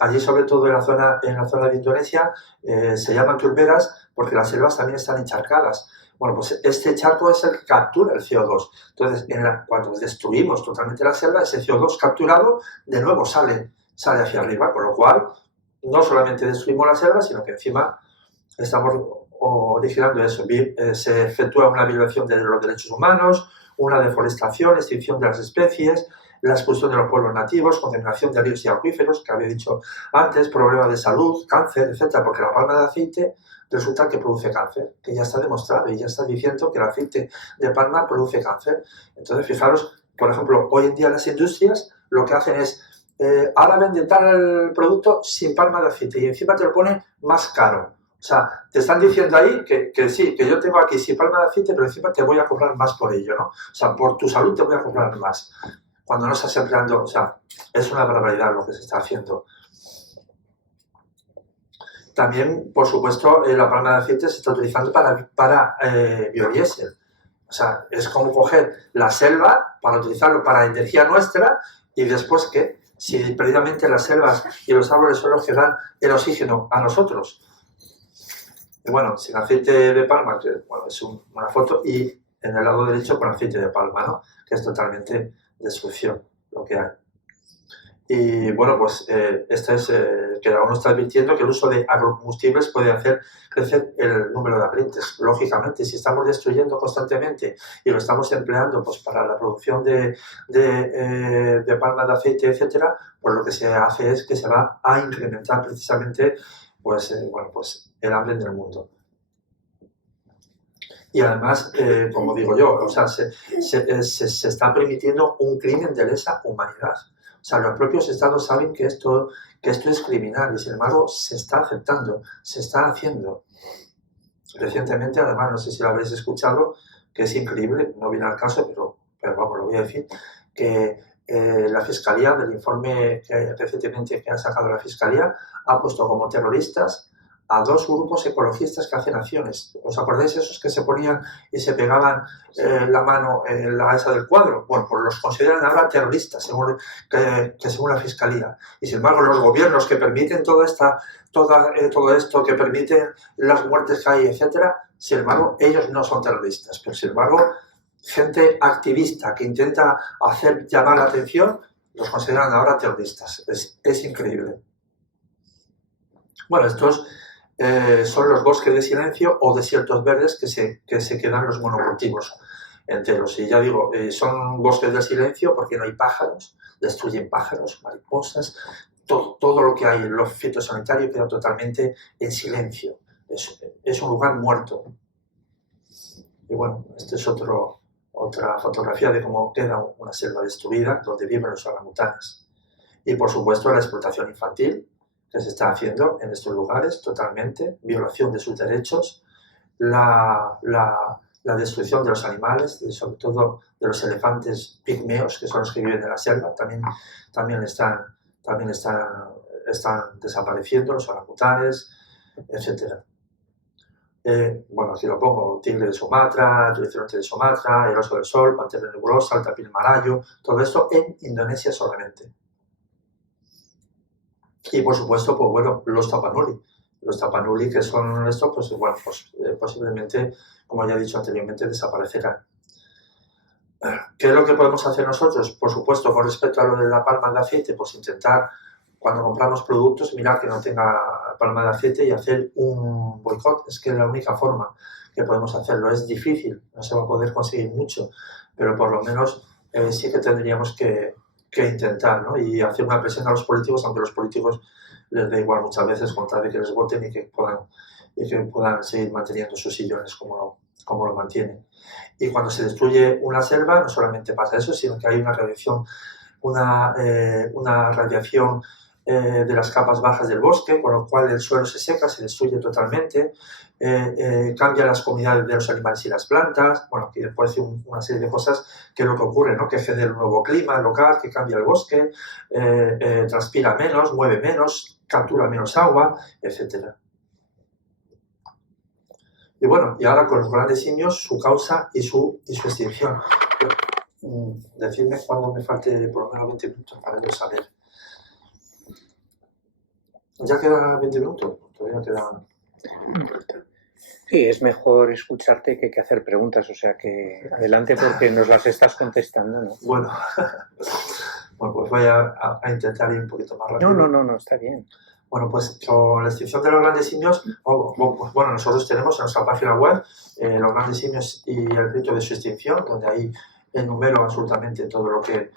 allí sobre todo en la zona de Indonesia se llaman turberas porque las selvas también están encharcadas. Bueno, pues este charco es el que captura el CO2. Entonces, cuando destruimos totalmente la selva, ese CO2 capturado de nuevo sale hacia arriba, con lo cual no solamente destruimos la selva, sino que encima estamos originando eso. Se efectúa una violación de los derechos humanos, una deforestación, extinción de las especies, la expulsión de los pueblos nativos, contaminación de ríos y acuíferos, que había dicho antes, problemas de salud, cáncer, etcétera, porque la palma de aceite resulta que produce cáncer, que ya está demostrado y ya está diciendo que el aceite de palma produce cáncer. Entonces, fijaros, por ejemplo, hoy en día las industrias lo que hacen es, ahora venden tal producto sin palma de aceite y encima te lo ponen más caro. O sea, te están diciendo ahí que sí, que yo tengo aquí sin palma de aceite, pero encima te voy a cobrar más por ello, ¿no? O sea, por tu salud te voy a cobrar más. Cuando no estás empleando, o sea, es una barbaridad lo que se está haciendo. También, por supuesto, la palma de aceite se está utilizando para biodiesel. O sea, es como coger la selva para utilizarlo para energía nuestra y después que, si precisamente las selvas y los árboles son los que dan el oxígeno a nosotros. Y bueno, sin aceite de palma, que bueno, es una foto, y en el lado derecho con aceite de palma, ¿no? Que es totalmente destrucción lo que hay. Y bueno, pues esto es que aún nos está advirtiendo que el uso de agrocombustibles puede hacer crecer el número de ambientes. Lógicamente, si estamos destruyendo constantemente y lo estamos empleando pues, para la producción de palma de aceite, etcétera, pues lo que se hace es que se va a incrementar precisamente pues, pues el hambre en el mundo. Y además, como digo yo, o sea, se está permitiendo un crimen de lesa humanidad. O sea, los propios estados saben que esto es criminal y, sin embargo, se está aceptando, se está haciendo. Recientemente, además, no sé si lo habréis escuchado, que es increíble, no viene al caso, pero vamos, lo voy a decir, que la Fiscalía, del informe que recientemente que ha sacado la Fiscalía, ha puesto como terroristas a 2 grupos ecologistas que hacen acciones. ¿Os acordáis esos que se ponían y se pegaban la mano en la esa del cuadro? Bueno, pues los consideran ahora terroristas, según la Fiscalía. Y sin embargo, los gobiernos que permiten todo esto, que permiten las muertes que hay, etcétera, Sin embargo, ellos no son terroristas, pero sin embargo, gente activista que intenta llamar la atención, los consideran ahora terroristas. Es increíble. Bueno, estos son los bosques de silencio o desiertos verdes que se quedan los monocultivos enteros. Y ya digo, son bosques de silencio porque no hay pájaros, destruyen pájaros, mariposas, todo lo que hay, los fitosanitarios queda totalmente en silencio. Es un lugar muerto. Y bueno, esta es otra fotografía de cómo queda una selva destruida donde viven los orangutanes. Y por supuesto la explotación infantil que se está haciendo en estos lugares, totalmente, violación de sus derechos, la destrucción de los animales, sobre todo de los elefantes pigmeos, que son los que viven en la selva, también están desapareciendo, los orangutanes, etc. Bueno, aquí lo pongo, tigre de Sumatra, rinoceronte de Sumatra, el oso del sol, pantera nebulosa, el tapir marayo, todo esto en Indonesia solamente. Y por supuesto, pues bueno, los tapanuli. Los tapanuli, que son estos, pues bueno, posiblemente, como ya he dicho anteriormente, desaparecerán. ¿Qué es lo que podemos hacer nosotros? Por supuesto, con respecto a lo de la palma de aceite, pues intentar, cuando compramos productos, mirar que no tenga palma de aceite y hacer un boicot. Es que es la única forma que podemos hacerlo. Es difícil, no se va a poder conseguir mucho, pero por lo menos sí que tendríamos que intentar, ¿no? Y hacer una presión a los políticos, aunque a los políticos les da igual muchas veces con tal de que les voten y que puedan seguir manteniendo sus sillones como lo mantienen. Y cuando se destruye una selva, no solamente pasa eso, sino que hay una radiación de las capas bajas del bosque, con lo cual el suelo se seca, se destruye totalmente, cambian las comunidades de los animales y las plantas. Bueno, aquí puede decir una serie de cosas que es lo que ocurre, ¿no? Que genera un nuevo clima local, que cambia el bosque, transpira menos, mueve menos, captura menos agua, etc. Y bueno, y ahora con los grandes simios, su causa y su extinción. Decidme cuando me falte por lo menos 20 minutos para yo saber. ¿Ya quedan 20 minutos? Todavía quedan. Sí, es mejor escucharte que hacer preguntas, o sea que adelante porque nos las estás contestando, ¿no? Bueno, pues voy a intentar ir un poquito más rápido. No, está bien. Bueno, pues con la extinción de los grandes simios, pues bueno, nosotros tenemos en nuestra página web los grandes simios y el rito de su extinción, donde ahí enumero absolutamente todo lo que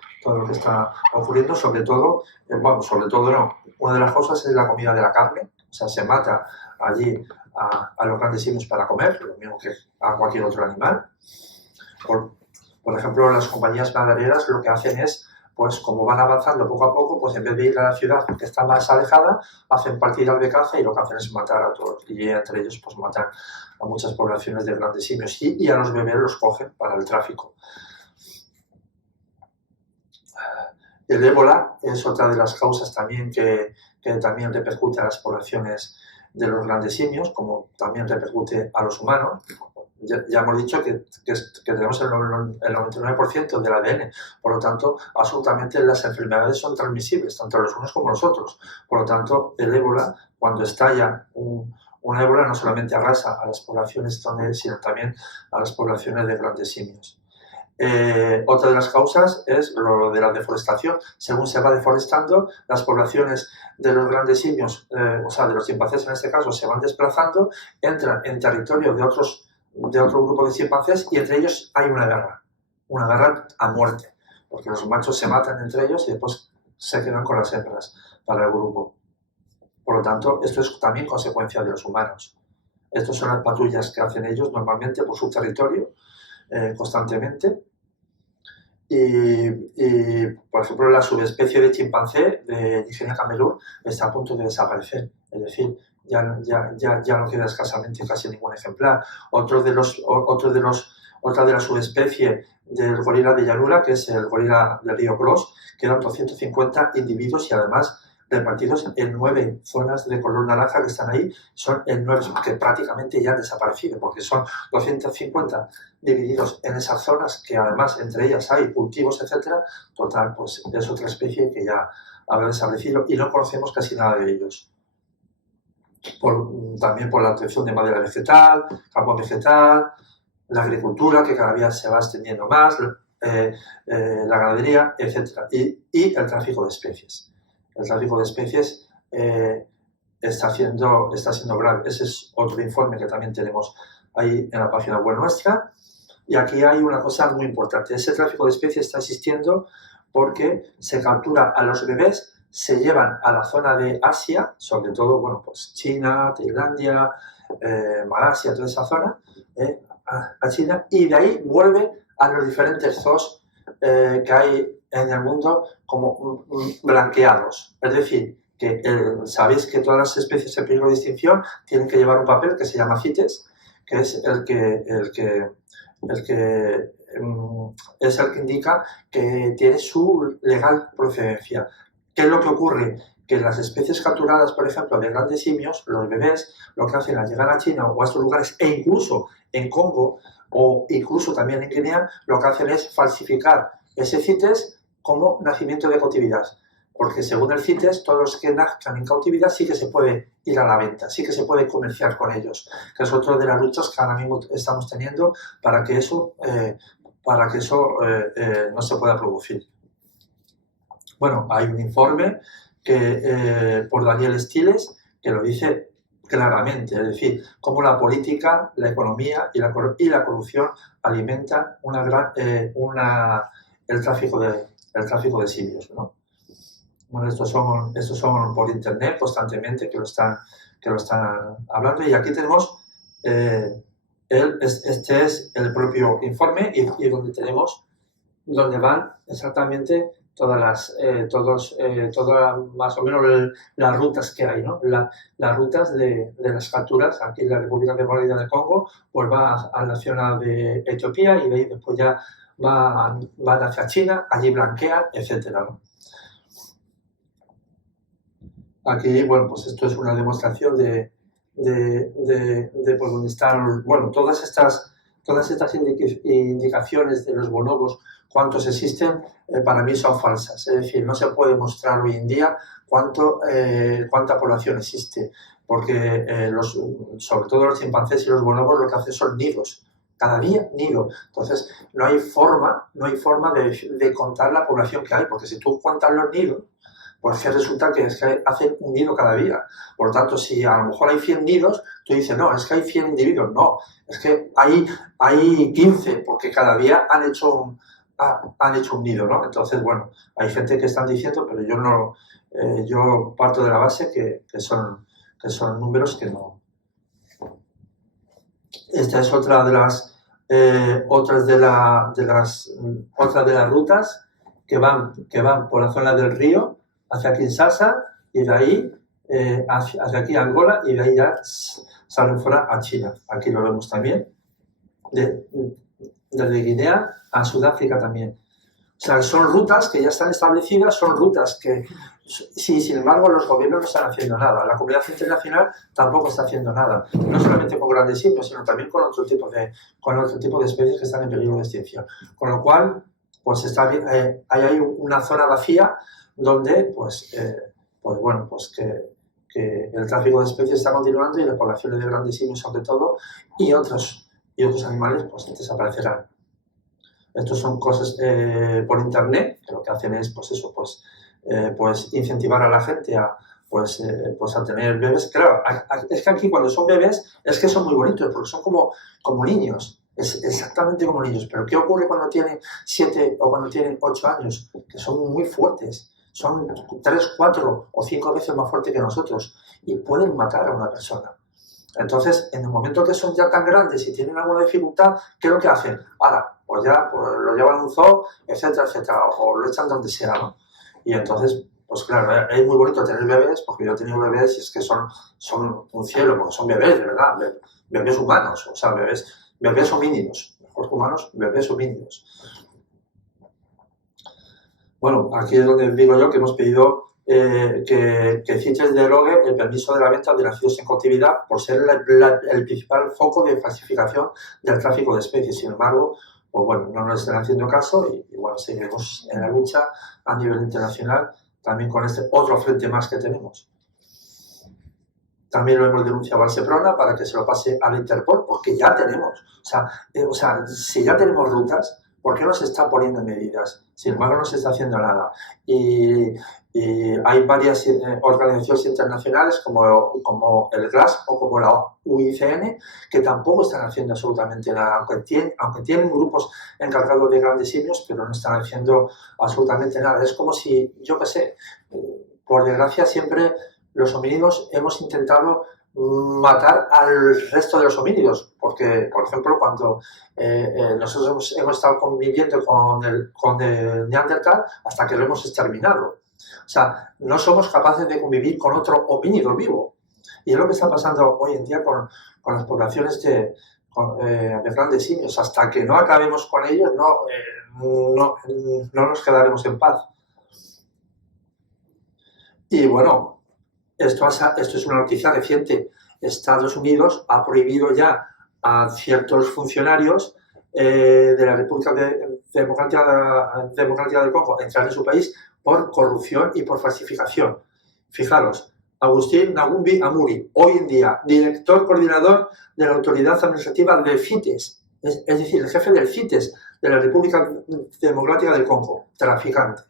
está ocurriendo, sobre todo no, una de las cosas es la comida de la carne, o sea, se mata allí a los grandes simios para comer, lo mismo que a cualquier otro animal. Por ejemplo, las compañías ganaderas lo que hacen es, pues como van avanzando poco a poco, pues en vez de ir a la ciudad que está más alejada, hacen partidas de caza y lo que hacen es matar a todos. Y entre ellos pues matan a muchas poblaciones de grandes simios y a los bebés los cogen para el tráfico. El ébola es otra de las causas también que también repercute a las poblaciones de los grandes simios, como también repercute a los humanos. Ya hemos dicho que tenemos el 99% del ADN, por lo tanto, absolutamente las enfermedades son transmisibles, tanto los unos como los otros. Por lo tanto, el ébola, cuando estalla un ébola, no solamente arrasa a las poblaciones, sino también a las poblaciones de grandes simios. Otra de las causas es lo de la deforestación. Según se va deforestando, las poblaciones de los grandes simios, o sea, de los chimpancés en este caso, se van desplazando, entran en territorio de otro grupo de chimpancés y entre ellos hay una guerra a muerte, porque los machos se matan entre ellos y después se quedan con las hembras para el grupo. Por lo tanto, esto es también consecuencia de los humanos. Estas son las patrullas que hacen ellos normalmente por su territorio, constantemente. Y, por ejemplo, la subespecie de chimpancé de Nigeria Camerún está a punto de desaparecer, es decir, ya no queda escasamente casi ningún ejemplar. Otra de las subespecies del gorila de llanura, que es el gorila del río Cross, quedan 250 individuos y además repartidos en 9 zonas de color naranja que están ahí, son en 9 que prácticamente ya han desaparecido, porque son 250 divididos en esas zonas que además entre ellas hay cultivos, etcétera. Total, pues es otra especie que ya habrá desaparecido y no conocemos casi nada de ellos. también por la obtención de madera vegetal, carbón vegetal, la agricultura, que cada día se va extendiendo más, la ganadería, etc. Y el tráfico de especies. El tráfico de especies está siendo grave. Ese es otro informe que también tenemos ahí en la página web nuestra. Y aquí hay una cosa muy importante. Ese tráfico de especies está existiendo porque se captura a los bebés, se llevan a la zona de Asia, sobre todo, bueno, pues China, Tailandia, Malasia, toda esa zona, a China, y de ahí vuelve a los diferentes zoos que hay en el mundo como blanqueados. Es decir, que sabéis que todas las especies en peligro de extinción tienen que llevar un papel que se llama CITES, que es el que indica que tiene su legal procedencia. ¿Qué es lo que ocurre? Que las especies capturadas, por ejemplo, de grandes simios, los bebés, lo que hacen al llegar a China o a estos lugares, e incluso en Congo o incluso también en Guinea, lo que hacen es falsificar ese CITES como nacimiento de cautividad. Porque según el CITES, todos los que nazcan en cautividad sí que se puede ir a la venta, sí que se puede comerciar con ellos, que es otra de las luchas que ahora mismo estamos teniendo para que eso no se pueda producir. Bueno, hay un informe por Daniel Stiles que lo dice claramente, es decir, cómo la política, la economía y la corrupción alimentan el tráfico de simios, ¿no? Bueno, estos son por internet constantemente que lo están hablando, y aquí tenemos este es el propio informe y donde van exactamente todas más o menos las rutas que hay, ¿no? Las rutas de las capturas. Aquí en la República Democrática del Congo, pues va a la zona de Etiopía y de ahí después ya van hacia China, allí blanquean, etcétera, ¿no? Aquí, bueno, pues esto es una demostración de por dónde están, bueno, todas estas indicaciones de los bonobos, cuántos existen, para mí son falsas. Es decir, no se puede mostrar hoy en día cuánta población existe, porque sobre todo los chimpancés y los bonobos lo que hacen son nidos. Cada día nido. Entonces, no hay forma de contar la población que hay, porque si tú cuentas los nidos, pues que resulta que es que hacen un nido cada día. Por lo tanto, si a lo mejor hay 100 nidos, tú dices, no, es que hay 100 individuos. No, es que hay 15, porque cada día han hecho un nido, ¿no? Entonces, bueno, hay gente que están diciendo, pero yo no, yo parto de la base que son números que no. Esta es otra de las rutas que van por la zona del río hacia Kinshasa, y de ahí hacia aquí a Angola, y de ahí ya salen fuera a China. Aquí lo vemos también, desde Guinea a Sudáfrica también. O sea, son rutas que ya están establecidas, son rutas que, sí, sin embargo, los gobiernos no están haciendo nada. La comunidad internacional tampoco está haciendo nada. No solamente con grandes simios, sino también con otro tipo de especies que están en peligro de extinción. Con lo cual, pues hay una zona vacía donde, bueno, pues que el tráfico de especies está continuando y las poblaciones de grandes simios, sobre todo, y otros animales, pues desaparecerán. Estos son cosas por internet, que lo que hacen es, pues eso, pues incentivar a la gente a tener bebés. Claro, es que aquí cuando son bebés es que son muy bonitos, porque son como niños, es exactamente como niños. Pero ¿qué ocurre cuando tienen 7 o cuando tienen 8 años? Que son muy fuertes, son 3, 4 o 5 veces más fuertes que nosotros y pueden matar a una persona. Entonces, en el momento que son ya tan grandes y tienen alguna dificultad, ¿qué es lo que hacen? Pues lo llevan a un zoo, etcétera, etcétera, o lo echan donde sea, ¿no? Y entonces, pues claro, es muy bonito tener bebés, porque yo he tenido bebés y es que son un cielo, porque son bebés, de verdad, bebés humanos, o sea, bebés homínidos, mejor que humanos, bebés homínidos. Bueno, aquí es donde digo yo que hemos pedido que CITES derogue el permiso de la venta de nacidos en cautividad por ser el principal foco de falsificación del tráfico de especies. Sin embargo, pues bueno, no nos están haciendo caso y bueno, seguiremos en la lucha a nivel internacional también con este otro frente más que tenemos. También lo hemos denunciado al Seprona para que se lo pase al Interpol, porque ya tenemos. O sea, si ya tenemos rutas, ¿por qué no se está poniendo medidas? Sin embargo, no se está haciendo nada. Y hay varias organizaciones internacionales como el GLAS o como la UICN que tampoco están haciendo absolutamente nada, aunque tienen grupos encargados de grandes simios, pero no están haciendo absolutamente nada. Es como si, yo qué sé, por desgracia siempre los homínidos hemos intentado matar al resto de los homínidos, porque, por ejemplo, cuando nosotros hemos estado conviviendo con el Neandertal hasta que lo hemos exterminado. O sea, no somos capaces de convivir con otro homínido vivo. Y es lo que está pasando hoy en día con las poblaciones de grandes simios. Hasta que no acabemos con ellos, no nos quedaremos en paz. Y bueno, esto es una noticia reciente. Estados Unidos ha prohibido ya a ciertos funcionarios de la República Democrática del Congo entrar en su país por corrupción y por falsificación. Fijaros, Agustín Nagumbi Amuri, hoy en día director coordinador de la Autoridad Administrativa del CITES, es decir, el jefe del CITES de la República Democrática del Congo, traficante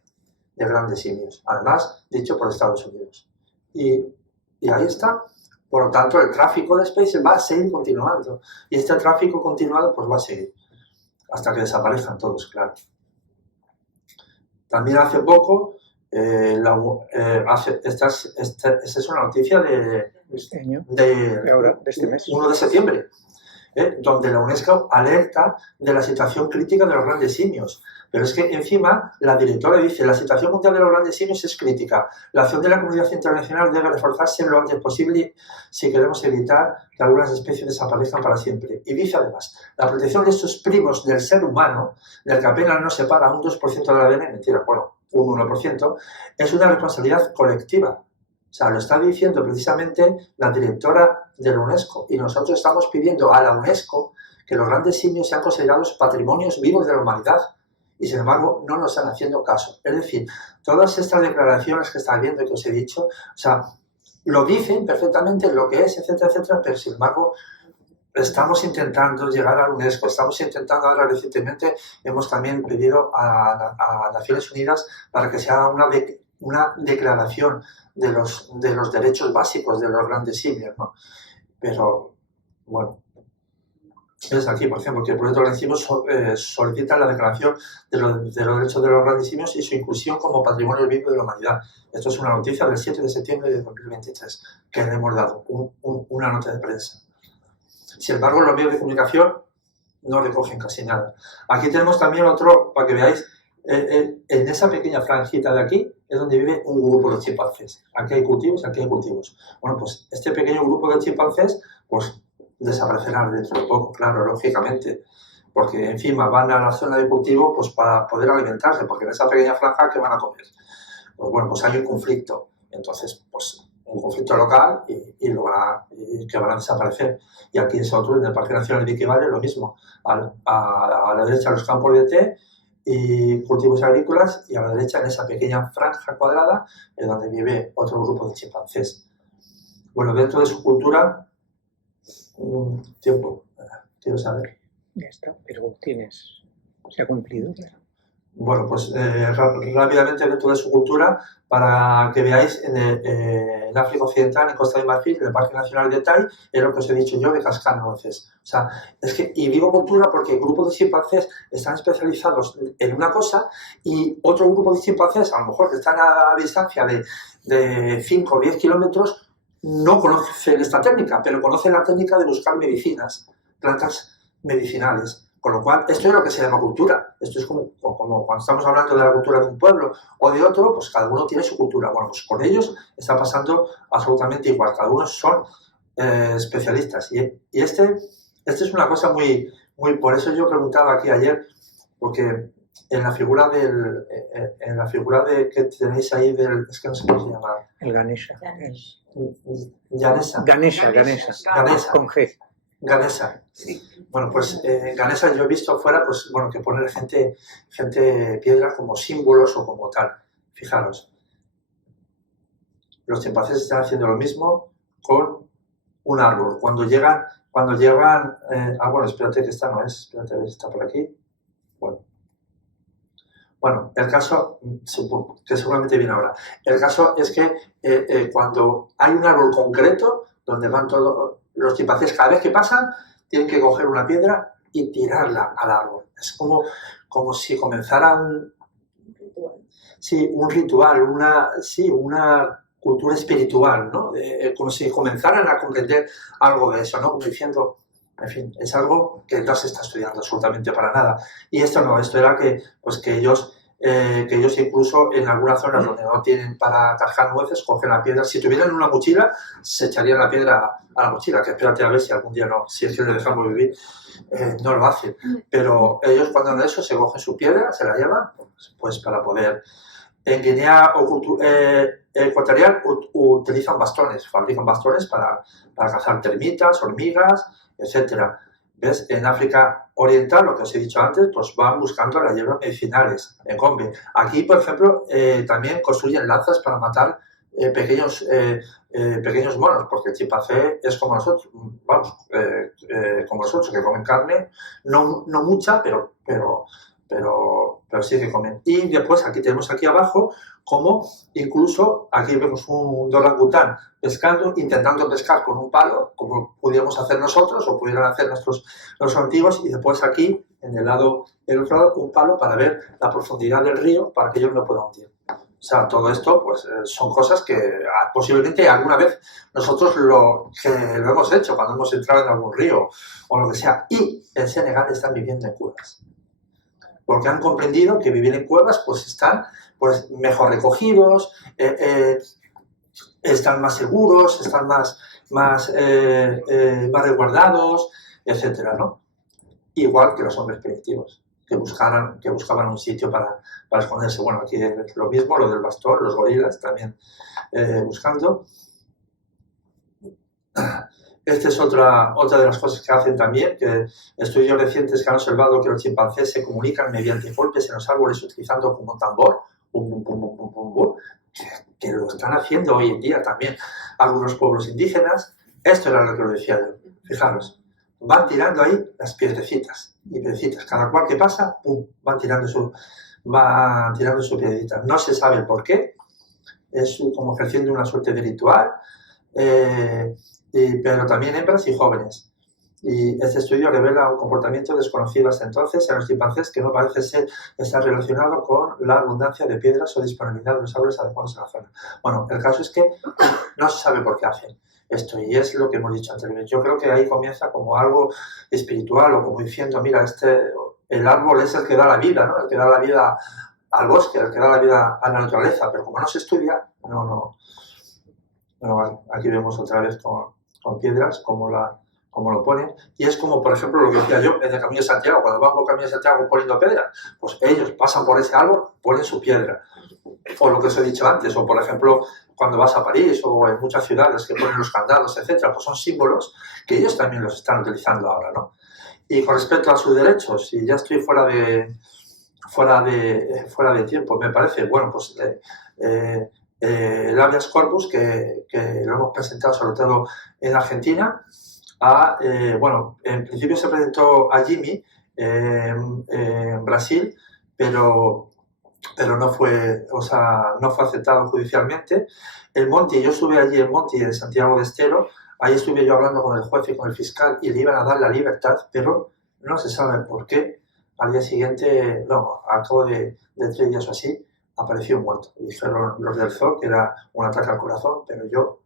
de grandes simios, además dicho por Estados Unidos. Y ahí está. Por lo tanto, el tráfico de especies va a seguir continuando. Y este tráfico continuado pues va a seguir hasta que desaparezcan todos, claro. También hace poco, esta es una noticia de este año, de este mes, 1 de septiembre, donde la UNESCO alerta de la situación crítica de los grandes simios. Pero es que encima la directora dice: la situación mundial de los grandes simios es crítica. La acción de la comunidad internacional debe reforzarse lo antes posible si queremos evitar que algunas especies desaparezcan para siempre. Y dice además: la protección de estos primos del ser humano, del que apenas nos separa un 2% del ADN, mentira, bueno, un 1%, es una responsabilidad colectiva. O sea, lo está diciendo precisamente la directora de la UNESCO. Y nosotros estamos pidiendo a la UNESCO que los grandes simios sean considerados patrimonios vivos de la humanidad. Y sin embargo no nos están haciendo caso. Es decir, todas estas declaraciones que está viendo y que os he dicho, o sea, lo dicen perfectamente lo que es, etcétera, etcétera, pero sin embargo estamos intentando llegar a la UNESCO, estamos intentando, ahora recientemente hemos también pedido a Naciones Unidas para que se haga una declaración de los derechos básicos de los grandes simios, ¿no? Pero, bueno, es aquí, por ejemplo, que el proyecto de los grandes simios solicita la declaración de los derechos de los grandes simios y su inclusión como patrimonio vivo de la humanidad. Esto es una noticia del 7 de septiembre de 2023 que le hemos dado, una nota de prensa. Sin embargo, los medios de comunicación no recogen casi nada. Aquí tenemos también otro, para que veáis, en esa pequeña franjita de aquí es donde vive un grupo de chimpancés. Aquí hay cultivos, aquí hay cultivos. Bueno, pues este pequeño grupo de chimpancés, pues desaparecerá dentro de poco, claro, lógicamente, porque encima van a la zona de cultivo pues para poder alimentarse, porque en esa pequeña franja, ¿qué van a comer? Pues bueno, pues hay un conflicto, entonces, pues un conflicto local y que van a desaparecer. Y aquí es otro, en el Parque Nacional de Iquique, lo mismo, a la derecha los campos de té y cultivos agrícolas, y a la derecha, en esa pequeña franja cuadrada, es donde vive otro grupo de chimpancés. Bueno, dentro de su cultura, tiempo, quiero saber. Ya está, pero se ha cumplido. Bueno, pues rápidamente dentro de su cultura, para que veáis en África Occidental, en Costa de Marfil, en el Parque Nacional de Tai, es lo que os he dicho yo de cascar nueces. O sea, es que, y digo cultura porque grupos de chimpancés están especializados en una cosa y otro grupo de chimpancés, a lo mejor que están a distancia de 5 o 10 kilómetros, no conocen esta técnica, pero conocen la técnica de buscar medicinas, plantas medicinales. Con lo cual, esto es lo que se llama cultura. Esto es como cuando estamos hablando de la cultura de un pueblo o de otro, pues cada uno tiene su cultura. Bueno, pues con ellos está pasando absolutamente igual. Cada uno son especialistas. Y este es una cosa muy... Por eso yo preguntaba aquí ayer, porque en la figura que tenéis ahí es que no sé cómo se llama. El Ganesha. Ganesha. Con G. Ganesha. Sí. Bueno, pues Ganesha yo he visto afuera, pues bueno, que poner gente piedra como símbolos o como tal. Fijaros, los chimpancés están haciendo lo mismo con un árbol. Cuando llegan, bueno, espérate que esta no es, espérate a ver si está por aquí. Bueno, el caso, que seguramente viene ahora, el caso es que cuando hay un árbol concreto, donde van todos los chimpancés, cada vez que pasan, tienen que coger una piedra y tirarla al árbol. Es como si comenzara un ritual, una cultura espiritual, ¿no? Como si comenzaran a comprender algo de eso, ¿no? Como diciendo, en fin, es algo que no se está estudiando absolutamente para nada. Y esto no, esto era que ellos incluso en algunas zonas donde no tienen para cascar nueces, cogen la piedra. Si tuvieran una mochila, se echarían la piedra a la mochila, que espérate a ver si algún día no, si es que le dejamos vivir, no lo hacen. Pero ellos cuando hacen eso, se cogen su piedra, se la llevan, pues para poder... En Guinea Ecuatorial utilizan bastones, fabrican bastones para cazar termitas, hormigas, etcétera. ¿Ves? En África Oriental, lo que os he dicho antes, pues van buscando las hierbas medicinales en Gombe. Aquí, por ejemplo, también construyen lanzas para matar pequeños monos, porque el chimpancé es como nosotros, como nosotros, que comen carne, no mucha, pero sí que comen. Y después aquí tenemos aquí abajo como incluso aquí vemos un orangután pescando, intentando pescar con un palo, como pudiéramos hacer nosotros o pudieran hacer los antiguos, y después aquí en el otro lado un palo para ver la profundidad del río para que ellos no puedan hundir. O sea, todo esto pues son cosas que posiblemente alguna vez nosotros lo hemos hecho cuando hemos entrado en algún río o lo que sea. Y en Senegal están viviendo en cuevas, porque han comprendido que vivir en cuevas pues están pues mejor recogidos, están más seguros, están más resguardados, etcétera, ¿no? Igual que los hombres primitivos, que buscaban un sitio para esconderse. Bueno, aquí es lo mismo, lo del bastón, los gorilas también buscando. Esta es otra de las cosas que hacen también, que estudios recientes que han observado que los chimpancés se comunican mediante golpes en los árboles utilizando como un tambor, que lo están haciendo hoy en día también algunos pueblos indígenas. Esto era lo que os decía yo. Fijaros, van tirando ahí las piedrecitas y piedrecitas. Cada cual que pasa, ¡pum!, van tirando su piedrecita. No se sabe el por qué. Es como ejerciendo una suerte de ritual. Pero también hembras y jóvenes. Y este estudio revela un comportamiento desconocido hasta entonces en los chimpancés que no parece estar relacionado con la abundancia de piedras o disponibilidad de los árboles adecuados en la zona. Bueno, el caso es que no se sabe por qué hacen esto, y es lo que hemos dicho anteriormente. Yo creo que ahí comienza como algo espiritual, o como diciendo, mira, el árbol es el que da la vida, ¿no? El que da la vida al bosque, el que da la vida a la naturaleza, pero como no se estudia, no. Bueno, vale, aquí vemos otra vez con piedras, como lo ponen, y es como, por ejemplo, lo que decía yo en el Camino de Santiago, cuando van por el Camino de Santiago poniendo piedras, pues ellos pasan por ese árbol, ponen su piedra, o lo que os he dicho antes, o por ejemplo, cuando vas a París, o en muchas ciudades que ponen los candados, etcétera, pues son símbolos que ellos también los están utilizando ahora, ¿no? Y con respecto a sus derechos, y ya estoy fuera de tiempo, me parece, bueno, pues el habeas corpus, que lo hemos presentado sobre todo en Argentina, bueno, en principio se presentó a Jimmy en Brasil, pero no fue aceptado judicialmente. El Monti, yo estuve allí en Monti, en Santiago de Estero, ahí estuve yo hablando con el juez y con el fiscal y le iban a dar la libertad, pero no se sabe por qué. Al día siguiente, no, a cabo de 3 días o así, apareció muerto. Dijeron los del zoo que era un ataque al corazón, pero yo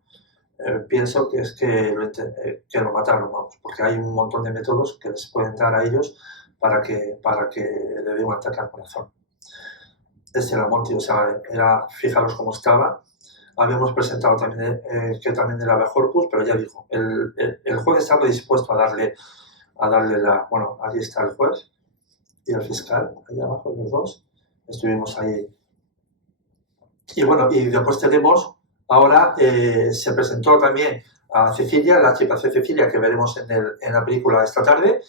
pienso que es que lo mataron, vamos, porque hay un montón de métodos que les pueden dar a ellos para que le dé un ataque al corazón. Este era Monti, o sea, fijaros cómo estaba. Habíamos presentado también que también era habeas corpus, pero ya digo, el juez estaba dispuesto a darle bueno, aquí está el juez y el fiscal, ahí abajo los dos, estuvimos ahí. Y bueno, y después tenemos, ahora se presentó también a Cecilia, la chimpancé Cecilia, que veremos en la película esta tarde,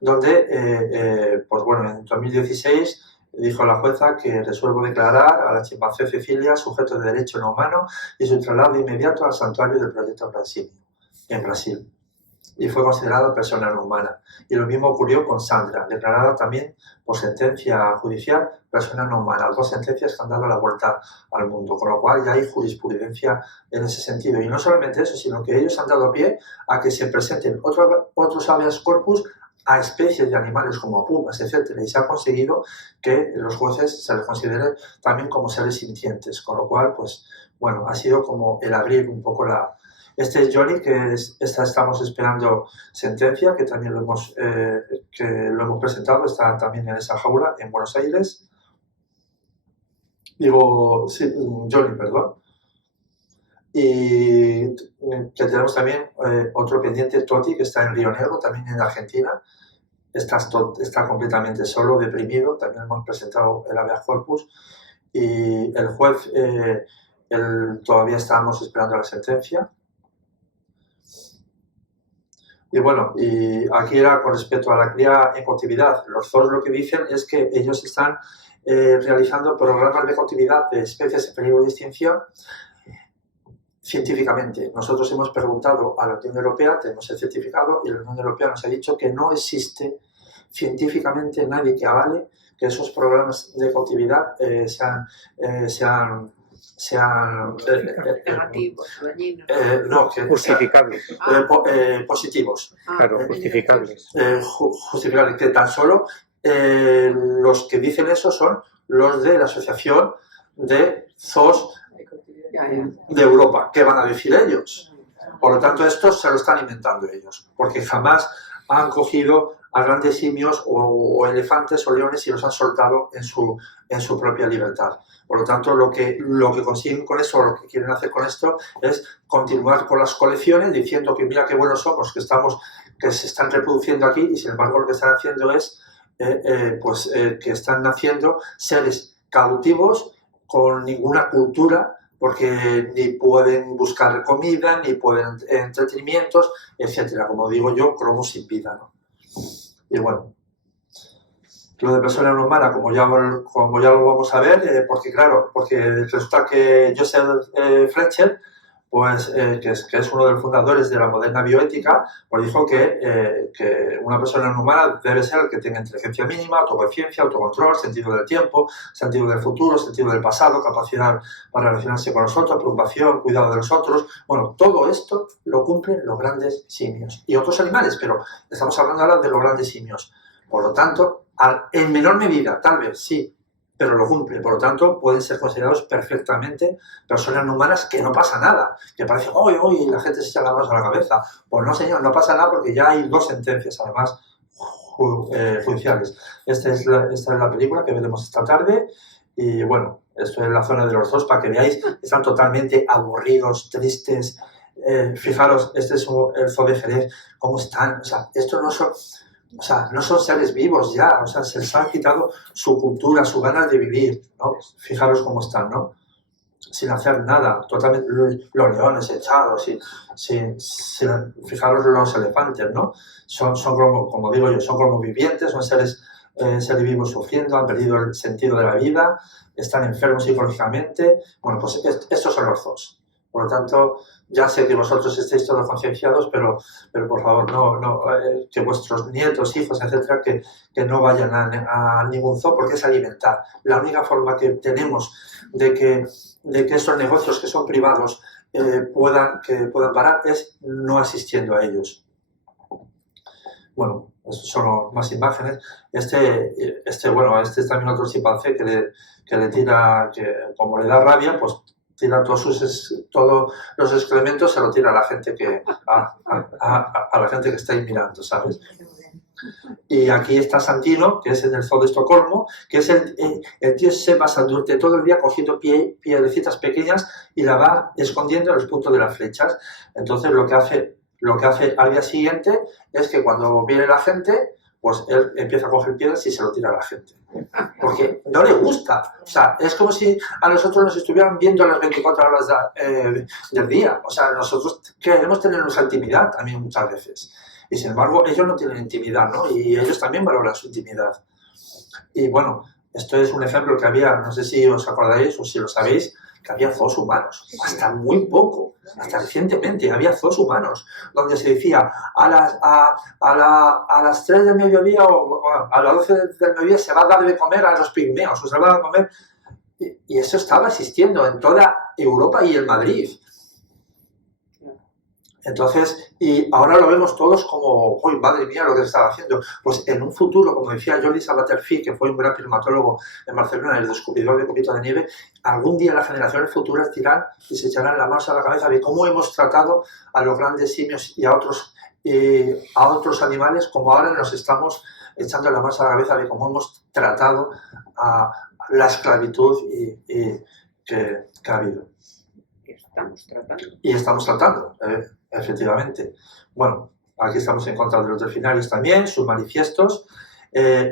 donde, pues bueno, en 2016 dijo la jueza que resuelvo declarar a la chimpancé Cecilia sujeto de derecho no humano y su traslado inmediato al santuario del proyecto Brasilio. en Brasil y fue considerado persona no humana. Y lo mismo ocurrió con Sandra, declarada también por sentencia judicial persona no humana. 2 sentencias que han dado la vuelta al mundo, con lo cual ya hay jurisprudencia en ese sentido. Y no solamente eso, sino que ellos han dado pie a que se presenten otros habeas corpus a especies de animales como pumas, etcétera, y se ha conseguido que los jueces se les considere también como seres sintientes, con lo cual, pues, bueno, ha sido como el abrir un poco la... Este es Johnny, que estamos esperando sentencia, que también lo hemos presentado, está también en esa jaula en Buenos Aires. Digo, sí, Johnny, perdón. Y que tenemos también otro pendiente, Toti, que está en Río Negro, también en Argentina. Está completamente solo, deprimido. También hemos presentado el habeas corpus. Y el juez, todavía estamos esperando la sentencia. Y bueno, y aquí era con respecto a la cría en cautividad. Los zoos lo que dicen es que ellos están realizando programas de cautividad de especies en peligro de extinción científicamente. Nosotros hemos preguntado a la Unión Europea, tenemos el certificado, y la Unión Europea nos ha dicho que no existe científicamente nadie que avale que esos programas de cautividad sean justificables. Positivos. Claro, justificables. Justificables, que tan solo los que dicen eso son los de la Asociación de Zoos de Europa. ¿Qué van a decir ellos? Por lo tanto, esto se lo están inventando ellos, porque jamás han cogido a grandes simios o elefantes o leones y los han soltado en su propia libertad. Por lo tanto, lo que consiguen con eso, lo que quieren hacer con esto, es continuar con las colecciones diciendo que mira qué buenos somos, que se están reproduciendo aquí, y sin embargo lo que están haciendo es que están naciendo seres cautivos con ninguna cultura, porque ni pueden buscar comida, ni pueden entretenimientos, etcétera. Como digo yo, cromos sin vida, ¿no? Y bueno, lo de persona no humana, como ya lo vamos a ver, porque resulta que Joseph Fletcher, pues, que es uno de los fundadores de la moderna bioética, pues dijo que una persona no humana debe ser el que tenga inteligencia mínima, autoconciencia, autocontrol, sentido del tiempo, sentido del futuro, sentido del pasado, capacidad para relacionarse con los otros, preocupación, cuidado de los otros. Bueno, todo esto lo cumplen los grandes simios y otros animales, pero estamos hablando ahora de los grandes simios. Por lo tanto, en menor medida, tal vez sí, pero lo cumple. Por lo tanto, pueden ser considerados perfectamente personas no humanas, que no pasa nada. Que parece, hoy la gente se echa la mano a la cabeza. Pues no, señor, no pasa nada, porque ya hay 2 sentencias, además, judiciales. Esta es la película que veremos esta tarde. Y bueno, esto es la zona de los zoos, para que veáis, están totalmente aburridos, tristes. Fijaros, este es el zoo de Jerez, cómo están. O sea, esto no son... O sea, no son seres vivos ya, o sea, se les ha quitado su cultura, su ganas de vivir, ¿no? Fijaros cómo están, ¿no? Sin hacer nada, totalmente, los leones echados, fijaros los elefantes, ¿no? Son como digo yo, son como vivientes, son seres vivos sufriendo, han perdido el sentido de la vida, están enfermos psicológicamente. Bueno, pues estos son los zoos. Por lo tanto, ya sé que vosotros estáis todos concienciados, pero por favor, no que vuestros nietos, hijos, etcétera, que no vayan a ningún zoo, porque es alimentar. La única forma que tenemos de que esos negocios que son privados puedan parar es no asistiendo a ellos. Bueno, esas son más imágenes. Este es también otro chimpancé que le tira, que como le da rabia, pues tira todos los excrementos, se lo tira a la gente a la gente que está ahí mirando, ¿sabes? Y aquí está Santino, que es en el zoo de Estocolmo, que es el tío se pasa durante todo el día cogiendo piedrecitas pequeñas y la va escondiendo en los puntos de las flechas. Entonces lo que hace al día siguiente es que cuando viene la gente, pues él empieza a coger piedras y se lo tira a la gente. Porque no le gusta. O sea, es como si a nosotros nos estuvieran viendo a las 24 horas del día. O sea, nosotros queremos tener nuestra intimidad también muchas veces. Y sin embargo, ellos no tienen intimidad, ¿no? Y ellos también valoran su intimidad. Y bueno, esto es un ejemplo que había, no sé si os acordáis o si lo sabéis, que había zoos humanos, hasta muy poco, hasta recientemente había zoos humanos, donde se decía a las 3 del mediodía o a las 12 del mediodía se va a dar de comer a los pigmeos, o se va a dar de comer, y eso estaba existiendo en toda Europa y en Madrid. Entonces, y ahora lo vemos todos como, uy, madre mía, lo que se estaba haciendo. Pues en un futuro, como decía Jordi Sabater-Fee, que fue un gran primatólogo en Barcelona, el descubridor de copito de nieve, algún día las generaciones futuras dirán y se echarán las manos a la cabeza de cómo hemos tratado a los grandes simios y a otros animales, como ahora nos estamos echando las manos a la cabeza de cómo hemos tratado a la esclavitud que ha habido. Y estamos tratando, efectivamente. Bueno, aquí estamos en contra de los delfinarios también, sus manifiestos,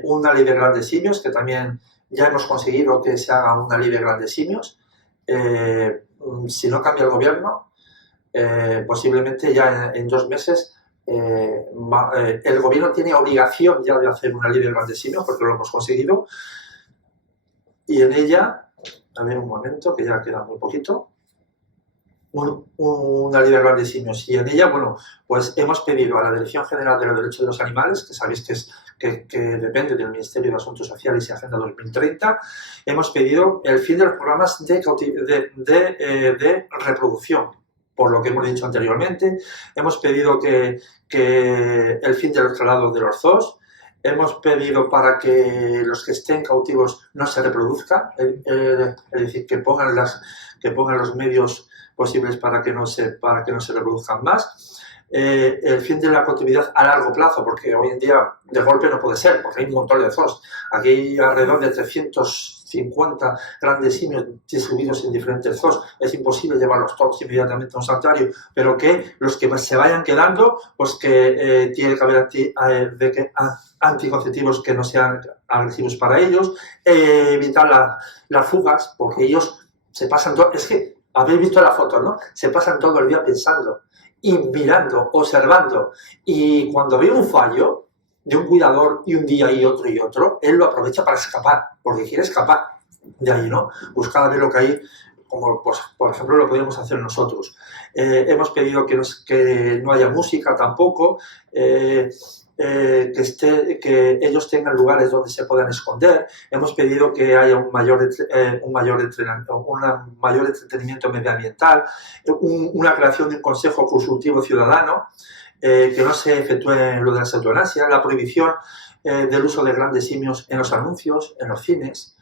una ley de grandes simios, que también ya hemos conseguido que se haga una ley de grandes simios. Si no cambia el gobierno, posiblemente ya en 2 meses el gobierno tiene obligación ya de hacer una ley de grandes simios, porque lo hemos conseguido. Y en ella, a ver un momento, que ya queda muy poquito, una ley de grandes simios, y en ella, bueno, pues hemos pedido a la Dirección General de los Derechos de los Animales, que sabéis que depende del Ministerio de Asuntos Sociales y Agenda 2030, hemos pedido el fin de los programas de reproducción, por lo que hemos dicho anteriormente. Hemos pedido que el fin de los traslados de los zoos. Hemos pedido para que los que estén cautivos no se reproduzcan, es decir, que pongan los medios posibles para que no se reproduzcan más. El fin de la cautividad a largo plazo, porque hoy en día de golpe no puede ser, porque hay un montón de zoos. Aquí hay alrededor de 350 grandes simios distribuidos en diferentes zoos. Es imposible llevarlos todos inmediatamente a un santuario, pero que los que se vayan quedando, pues que tiene que haber anticonceptivos que no sean agresivos para ellos, evitar las fugas, porque ellos se pasan todo. Es que habéis visto la foto, ¿no? Se pasan todo el día pensando y mirando, observando, y cuando ve un fallo de un cuidador y un día y otro, él lo aprovecha para escapar, porque quiere escapar de ahí, ¿no? Buscar a ver lo que hay, como pues, por ejemplo lo podemos hacer nosotros. Hemos pedido que no haya música tampoco, que ellos tengan lugares donde se puedan esconder. Hemos pedido que haya un mayor entretenimiento medioambiental, una creación de un consejo consultivo ciudadano, que no se efectúe lo de la eutanasia, la prohibición del uso de grandes simios en los anuncios, en los cines,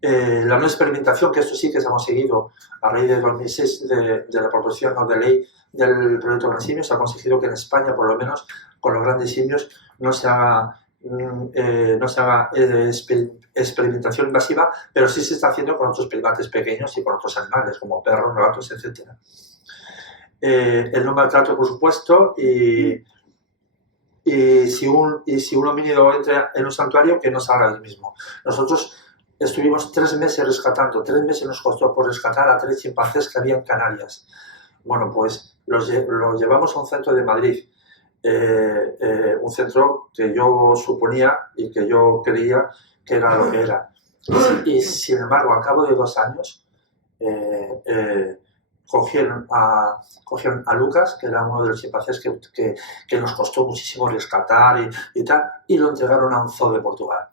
la no experimentación, que esto sí que se hemos seguido a raíz de 2006 de la proposición de ley del proyecto de Gran Simio. Se ha conseguido que en España, por lo menos, con los grandes simios no se haga experimentación invasiva, pero sí se está haciendo con otros primates pequeños y con otros animales, como perros, gatos, etc. El no maltrato, por supuesto, y si un homínido entra en un santuario, que no salga del mismo. Nosotros estuvimos 3 meses rescatando, 3 meses nos costó por rescatar a 3 chimpancés que había en Canarias. Bueno, pues los llevamos a un centro de Madrid, un centro que yo suponía y que yo creía que era lo que era. Y sin embargo, al cabo de 2 años, cogieron a Lucas, que era uno de los chimpancés que nos costó muchísimo rescatar y tal, y lo entregaron a un zoo de Portugal.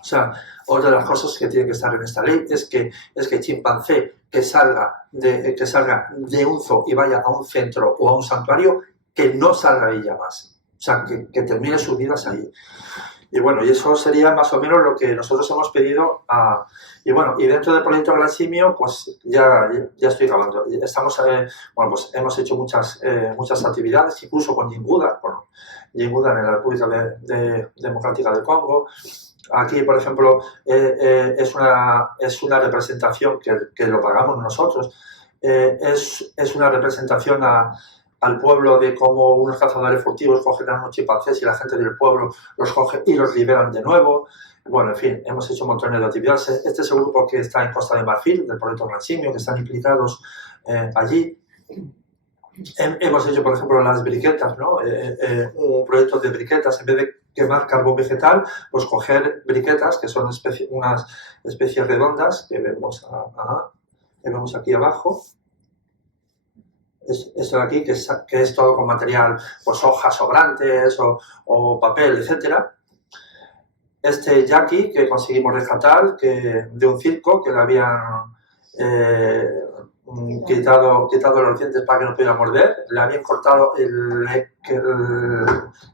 O sea, otra de las cosas que tiene que estar en esta ley es que chimpancé que salga de un zoo y vaya a un centro o a un santuario, que no salga de ella más. O sea, que termine sus vidas ahí. Y bueno, y eso sería más o menos lo que nosotros hemos pedido y bueno, y dentro del proyecto Gran Simio, pues ya estoy acabando. Estamos, bueno, pues hemos hecho muchas actividades, incluso con Yinguda en la República Democrática del Congo. Aquí, por ejemplo, es una representación que lo pagamos nosotros. Es una representación al pueblo de cómo unos cazadores furtivos cogen a unos chimpancés y la gente del pueblo los coge y los liberan de nuevo. Bueno, en fin, hemos hecho montones de actividades. Este es el grupo que está en Costa de Marfil, del proyecto Gran Simio, que están implicados allí. Hemos hecho, por ejemplo, las briquetas, ¿no? Un proyecto de briquetas, en vez de quemar carbón vegetal, pues coger briquetas, que son unas especies redondas que vemos que vemos aquí abajo. Esto de aquí, que es todo con material, pues hojas sobrantes o papel, etcétera. Este Jackie que conseguimos rescatar de un circo que le habían quitado los dientes para que no pudiera morder, le habían cortado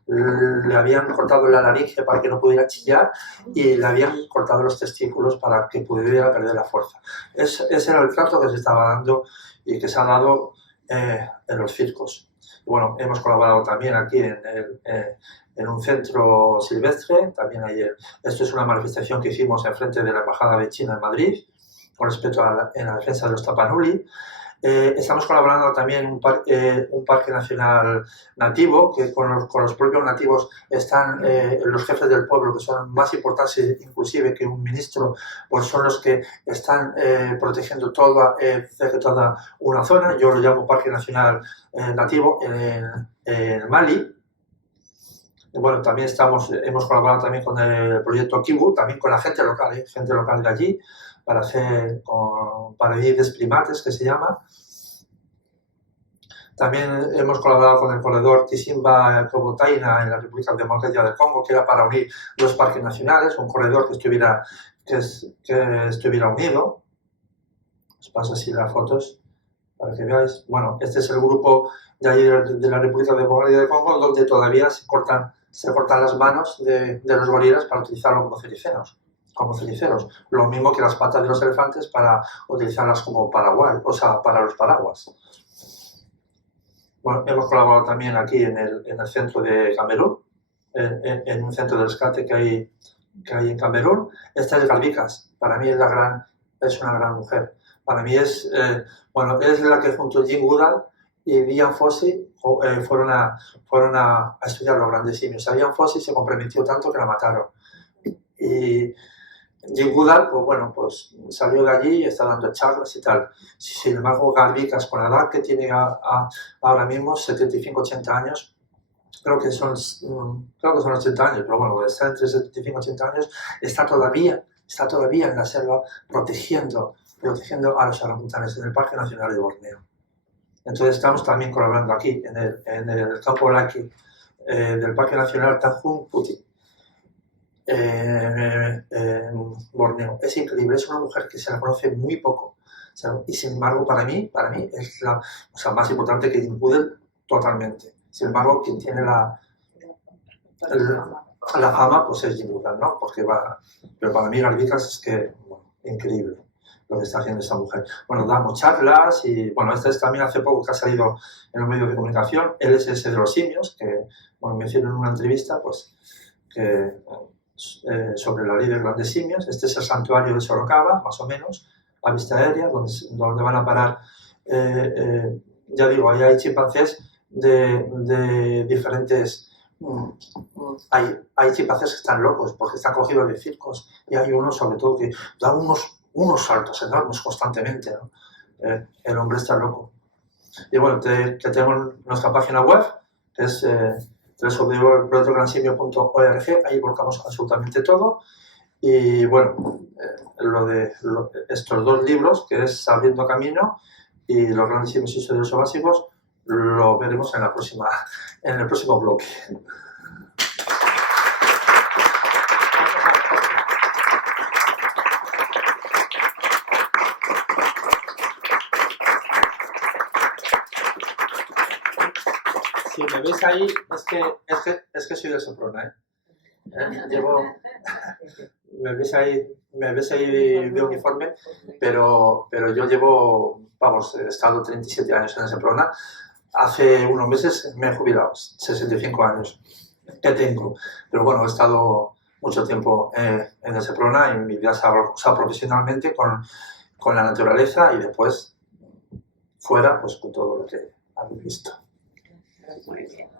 le habían cortado la laringe para que no pudiera chillar y le habían cortado los testículos para que pudiera perder la fuerza. Ese era el trato que se estaba dando y que se ha dado en los circos. Bueno, hemos colaborado también aquí en un centro silvestre, también ayer. Esto es una manifestación que hicimos en frente de la Embajada de China en Madrid, con respecto en la defensa de los Tapanuli. Estamos colaborando también en un parque nacional nativo, que con los propios nativos están los jefes del pueblo, que son más importantes inclusive que un ministro, pues son los que están protegiendo toda una zona. Yo lo llamo Parque Nacional Nativo en Mali. Y bueno, también hemos colaborado también con el proyecto Kibu, también con la gente local de allí, para hacer paraídes primates, que se llama. También hemos colaborado con el corredor Tisimba-Kobotaina en la República Democrática del Congo, que era para unir dos parques nacionales, un corredor que estuviera unido. Os paso así las fotos para que veáis. Bueno, este es el grupo de allí de la República Democrática del Congo, donde todavía se cortan las manos de los gorilas para utilizarlo como cericeros. Lo mismo que las patas de los elefantes para utilizarlas como paraguas, o sea, para los paraguas. Bueno, hemos colaborado también aquí en el centro de Camerún, en un centro de rescate que hay en Camerún. Esta es Galvicas, para mí es una gran mujer. Para mí es la que junto a Jim Goodall y Dian Fossey fueron a estudiar los grandes simios. A Dian Fossey se comprometió tanto que la mataron. Y Jim Goodall, pues salió de allí y está dando charlas y tal. Sin embargo, Galvicas, con la edad que tiene ahora mismo, 75-80 años, creo que son 80 años, pero bueno, está entre 75 y 80 años, está todavía en la selva protegiendo a los orangutanes en el Parque Nacional de Borneo. Entonces estamos también colaborando aquí, en el campo Laki del Parque Nacional Tanjung Puti. Borneo. Es increíble, es una mujer que se la conoce muy poco, y sin embargo para mí es más importante que Jim Goodall totalmente. Sin embargo, quien tiene la fama pues es Jim Goodall, ¿no? Pero para mí Galvicas es que, increíble lo que está haciendo esta mujer. Bueno, damos charlas y, este también hace poco que ha salido en los medios de comunicación, él es ese de los simios, que, me hicieron en una entrevista, pues, sobre la ley de grandes simios. Este es el santuario de Sorocaba, más o menos, a vista aérea, donde van a parar, ya digo, ahí hay chimpancés de diferentes... Hay chimpancés que están locos porque están cogidos de circos y hay unos, sobre todo, que dan unos saltos enormes constantemente, ¿no? El hombre está loco. Y bueno, tenemos nuestra página web, que es www.proyectogransimio.org, ahí volcamos absolutamente todo. Y bueno, estos dos libros, que es Abriendo Camino y Los grandes simios y sus derechos básicos, lo veremos en el próximo bloque. Si me veis ahí, es que soy de Seprona, me ves ahí de uniforme, pero yo llevo, he estado 37 años en Seprona. Hace unos meses me he jubilado, 65 años que tengo, pero bueno, he estado mucho tiempo en el Seprona, en mi vida profesionalmente con la naturaleza y después fuera, pues con todo lo que habéis visto. Muy bien.